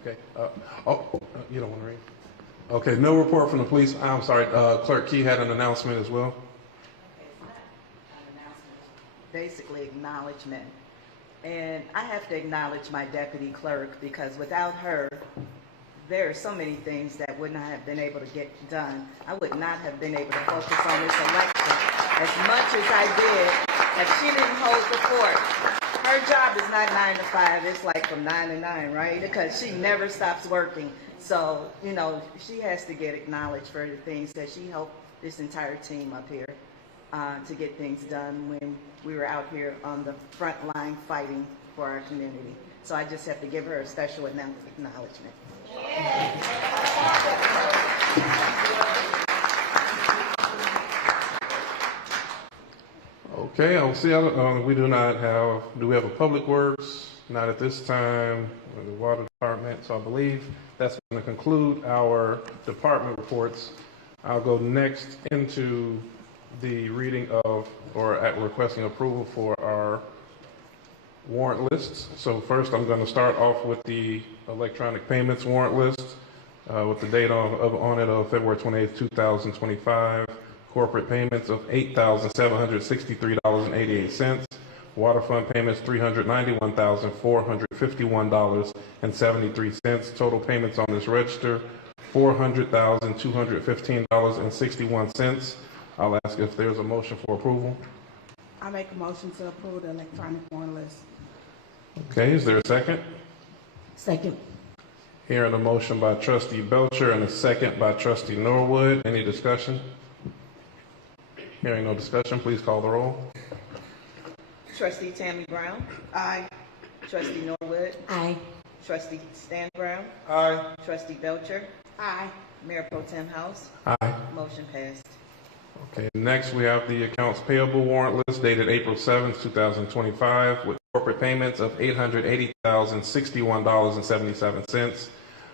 Okay. You don't want to read? Okay, no report from the police. I'm sorry, Clerk Key had an announcement as well. Basically acknowledgement. And I have to acknowledge my deputy clerk, because without her, there are so many things that would not have been able to get done. I would not have been able to focus on this election as much as I did if she didn't hold the fort. Her job is not 9 to 5, it's like from 9 to 9, right? Because she never stops working. So, you know, she has to get acknowledged for the things that she helped this entire team up here to get things done when we were out here on the front line fighting for our community. So I just have to give her a special acknowledgement. Okay, I'll see. We do not have. Do we have a public works? Not at this time. The water department. So I believe that's going to conclude our department reports. I'll go next into the reading of, or at requesting approval for our warrant lists. So first, I'm going to start off with the electronic payments warrant list with the date on it of February 28th, 2025. Corporate payments of $8,763.88. Water fund payments $391,451.73. Total payments on this register $400,215.61. I'll ask if there's a motion for approval. I make a motion to approve the electronic warrant list. Okay, is there a second? Second. Hearing a motion by Trustee Belcher and a second by Trustee Norwood. Any discussion? Hearing no discussion, please call the roll. Trustee Tammy Brown? Aye. Trustee Norwood? Aye. Trustee Stan Brown? Aye. Trustee Belcher? Aye. Mayor Pro Tem House? Aye. Motion passed. Okay, next we have the accounts payable warrant list dated April 7th, 2025 with corporate payments of $880,061.77.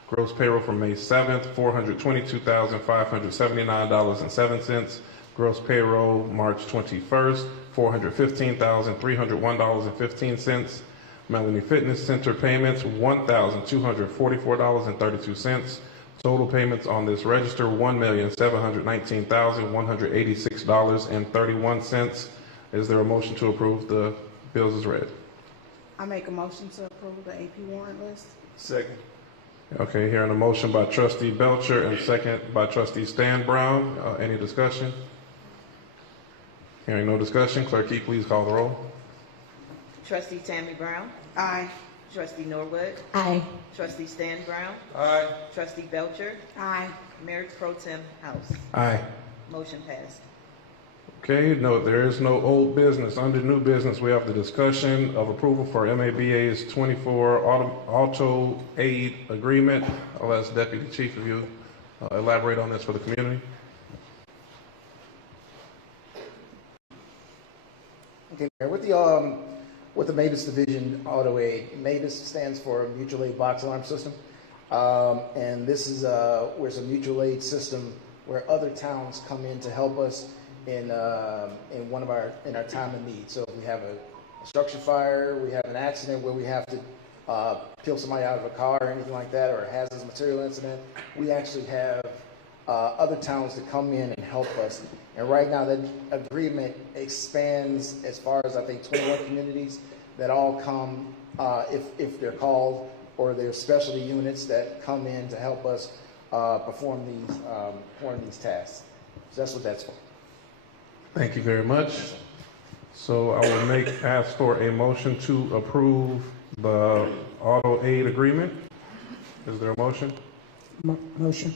Gross payroll from May 7th, $422,579.07. Gross payroll March 21st, $415,301.15. Melanie Fitness Center payments, $1,244.32. Total payments on this register, $1,719,186.31. Is there a motion to approve the bills as read? I make a motion to approve the AP warrant list. Second. Okay, hearing a motion by Trustee Belcher and second by Trustee Stan Brown. Any discussion? Hearing no discussion, Clerk Key, please call the roll. Trustee Tammy Brown? Aye. Trustee Norwood? Aye. Trustee Stan Brown? Aye. Trustee Belcher? Aye. Mayor Pro Tem House? Aye. Motion passed. Okay, no, there is no old business. Under new business, we have the discussion of approval for MABA's 24 auto aid agreement. I'll ask Deputy Chief if you elaborate on this for the community. Okay, Mayor, with the MABUS division auto aid, MABUS stands for Mutual Aid Box Alarm System, and this is where it's a mutual aid system where other towns come in to help us in our time of need. So if we have a structure fire, we have an accident where we have to peel somebody out of a car or anything like that, or a hazardous material incident, we actually have other towns to come in and help us. And right now, that agreement expands as far as, I think, 21 communities that all come, if they're called, or there's specialty units that come in to help us perform these tasks. So that's what that's for. Thank you very much. So I will ask for a motion to approve the auto aid agreement. Is there a motion? Motion.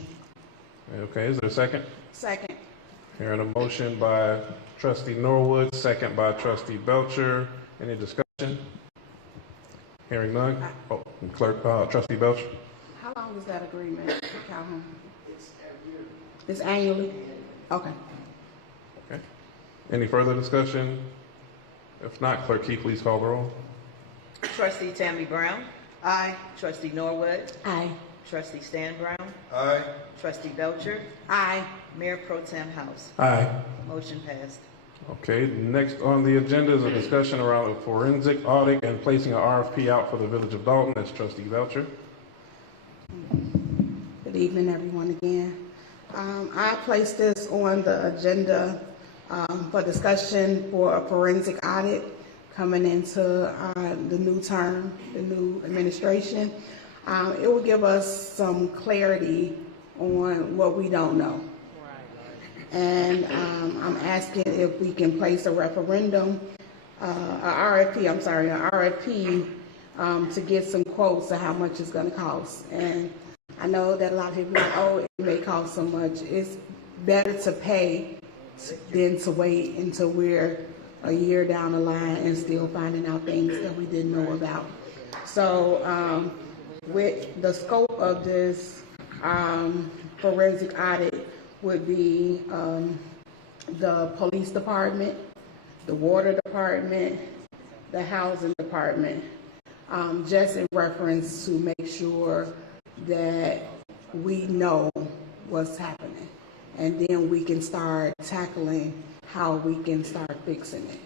Okay, is there a second? Second. Hearing a motion by Trustee Norwood, second by Trustee Belcher. Any discussion? Hearing none. Oh, Clerk, Trustee Belcher. How long is that agreement, Calhoun? It's annually? Okay. Okay. Any further discussion? If not, Clerk Key, please call the roll. Trustee Tammy Brown. Aye. Trustee Norwood. Aye. Trustee Stan Brown. Aye. Trustee Belcher. Aye. Mayor Pro Tem House. Aye. Motion passed. Okay, next on the agenda is a discussion around a forensic audit and placing an RFP out for the Village of Dolton. That's Trustee Belcher. Good evening, everyone, again. I placed this on the agenda for discussion for a forensic audit coming into the new term, the new administration. It will give us some clarity on what we don't know. And I'm asking if we can place a referendum, an RFP to get some quotes of how much it's going to cost. And I know that a lot of people are like, oh, it may cost so much. It's better to pay than to wait until we're a year down the line and still finding out things that we didn't know about. So with the scope of this forensic audit would be the police department, the water department, the housing department, just in reference to make sure that we know what's happening. And then we can start tackling how we can start fixing it.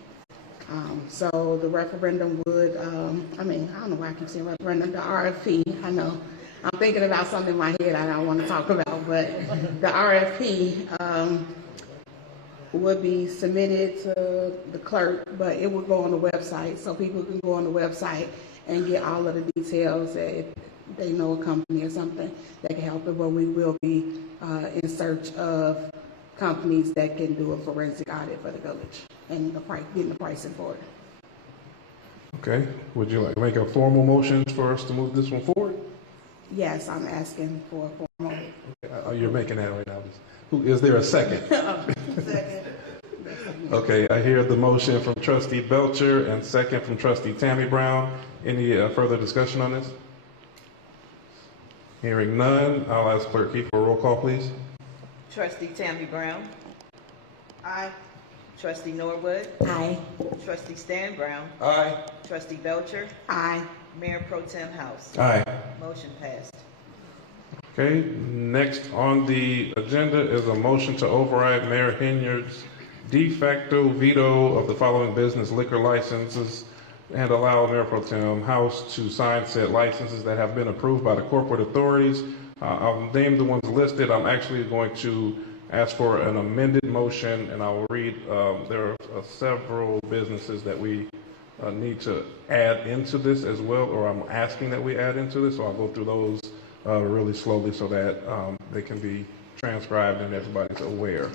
So the referendum would, I don't know why I keep saying referendum, the RFP, I know. I'm thinking about something in my head I don't want to talk about, but the RFP would be submitted to the clerk, but it would go on the website, so people can go on the website and get all of the details if they know a company or something that can help it, but we will be in search of companies that can do a forensic audit for the village and getting the pricing for it. Okay, would you like to make a formal motion for us to move this one forward? Yes, I'm asking for a formal. You're making that right now. Is there a second? Second. Okay, I hear the motion from Trustee Belcher and second from Trustee Tammy Brown. Any further discussion on this? Hearing none, I'll ask Clerk Keith for a roll call, please. Trustee Tammy Brown. Aye. Trustee Norwood. Aye. Trustee Stan Brown. Aye. Trustee Belcher. Aye. Mayor Pro Tem House. Aye. Motion passed. Okay, next on the agenda is a motion to override Mayor Hinyard's de facto veto of the following business liquor licenses and allow Mayor Pro Tem House to sign said licenses that have been approved by the corporate authorities. I'll name the ones listed. I'm actually going to ask for an amended motion, and I will read. There are several businesses that we need to add into this as well, or I'm asking that we add into this, so I'll go through those really slowly so that they can be transcribed and everybody's aware.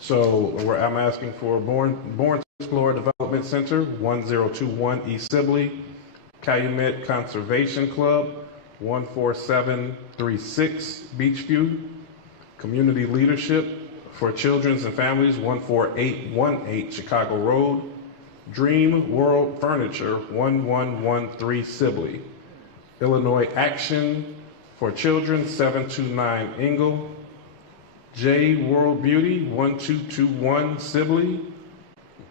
So I'm asking for Born to Explore Development Center, 1021 East Sibley, Calumet Conservation Club, 14736 Beachview, Community Leadership for Children's and Families, 14818 Chicago Road, Dream World Furniture, 1113 Sibley, Illinois Action for Children, 729 Ingle, J World Beauty, 1221 Sibley,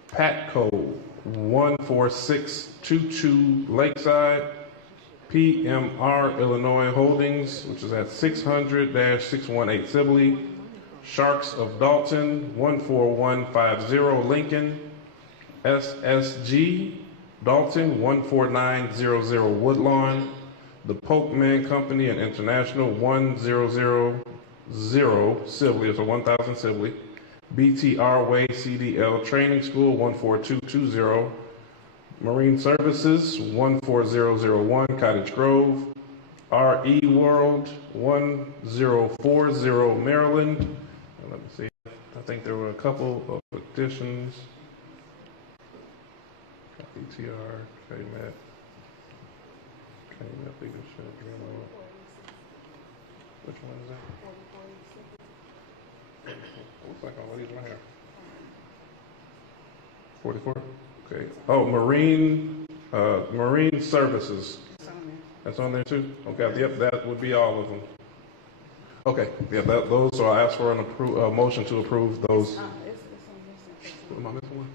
Patco, 14622 Lakeside, PMR Illinois Holdings, which is at 600-618 Sibley, Sharks of Dolton, 14150 Lincoln, SSG, Dolton, 14900 Woodlawn. The Polkman Company and International, 1000 Sibley, so 1000 Sibley. BTR Way CDL Training School, 14220. Marine Services, 14001 Cottage Grove. RE World, 1040 Maryland. And let me see, I think there were a couple of additions. BTR, KMET, leadership. Which one is that? Looks like all these right here. 44? Okay. Oh, Marine Services. That's on there too? Okay, yep, that would be all of them. Okay, yeah, those, so I ask for a motion to approve those. Am I missing one?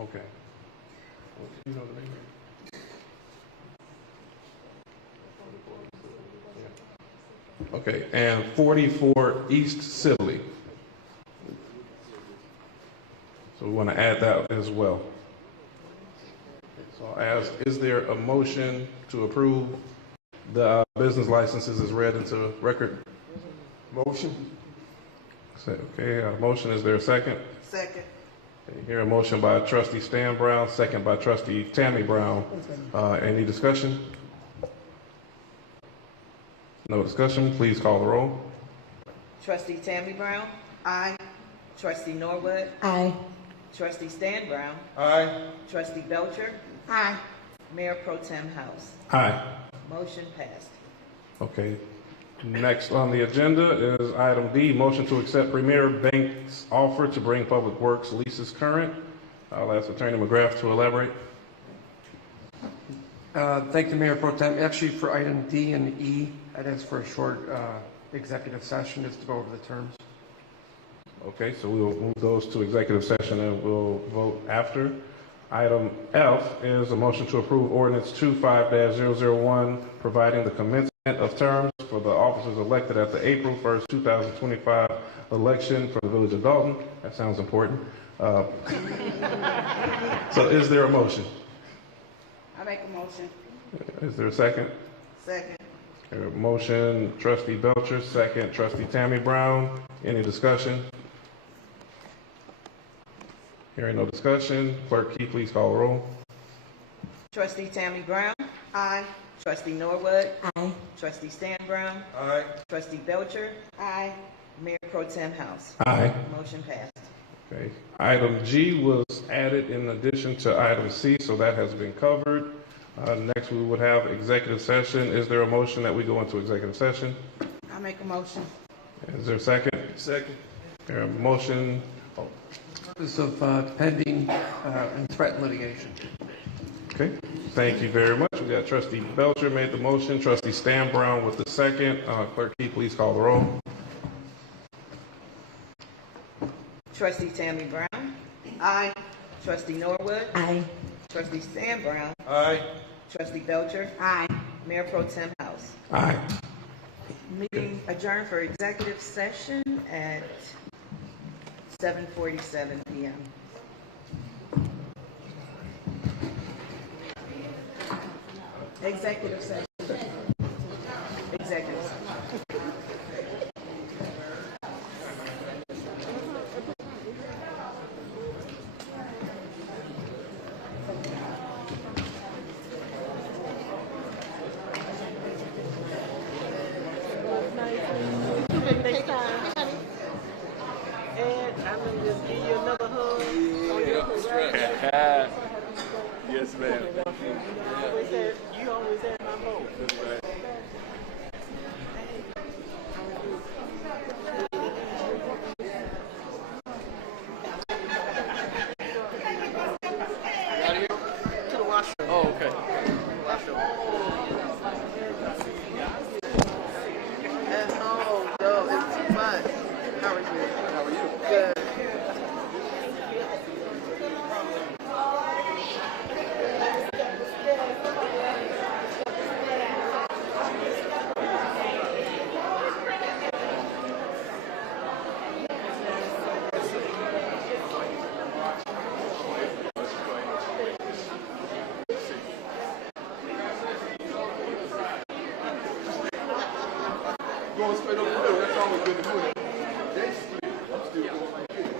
Okay. You know the name? Okay, and 44 East Sibley. So we want to add that as well. So I'll ask, is there a motion to approve the business licenses as read into record? Motion. Okay, a motion, is there a second? Second. Okay, hear a motion by Trustee Stan Brown, second by Trustee Tammy Brown. Any discussion? No discussion, please call the roll. Trustee Tammy Brown? Aye. Trustee Norwood? Aye. Trustee Stan Brown? Aye. Trustee Belcher? Aye. Mayor Pro Tem House? Aye. Motion passed. Okay. Next on the agenda is item D, motion to accept Premier Bank's offer to bring Public Works leases current. I'll ask Attorney McGrath to elaborate. Thank you, Mayor Pro Tem. Actually, for item D and E, I'd ask for a short executive session just to go over the terms. Okay, so we will move those to executive session and we'll vote after. Item F is a motion to approve ordinance 25-001, providing the commencement of terms for the officers elected at the April 1st, 2025 election for the Village of Dolton. That sounds important. So is there a motion? I make a motion. Is there a second? Second. A motion, Trustee Belcher, second, Trustee Tammy Brown. Any discussion? Hearing no discussion, Clerk Key, please call the roll. Trustee Tammy Brown? Aye. Trustee Norwood? Aye. Trustee Stan Brown? Aye. Trustee Belcher? Aye. Mayor Pro Tem House? Aye. Motion passed. Okay. Item G was added in addition to item C, so that has been covered. Next, we would have executive session. Is there a motion that we go into executive session? I make a motion. Is there a second? Second. There a motion? Purpose of pending and threatened litigation. Okay. Thank you very much. We got Trustee Belcher made the motion. Trustee Stan Brown with the second. Clerk Key, please call the roll. Trustee Tammy Brown? Aye. Trustee Norwood? Aye. Trustee Stan Brown? Aye. Trustee Belcher? Aye. Mayor Pro Tem House? Aye. Meeting adjourned for executive session at 7:47 p.m. Executive session. Executive session. Next time. And I'm gonna just give you another hug. Yes, ma'am. You always had my vote. To the washroom. Oh, okay. Washroom. Oh, no, it's too much. How are you? How are you? Good. going straight over the middle. That's always good to do it. I'm still going like this.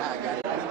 I got it.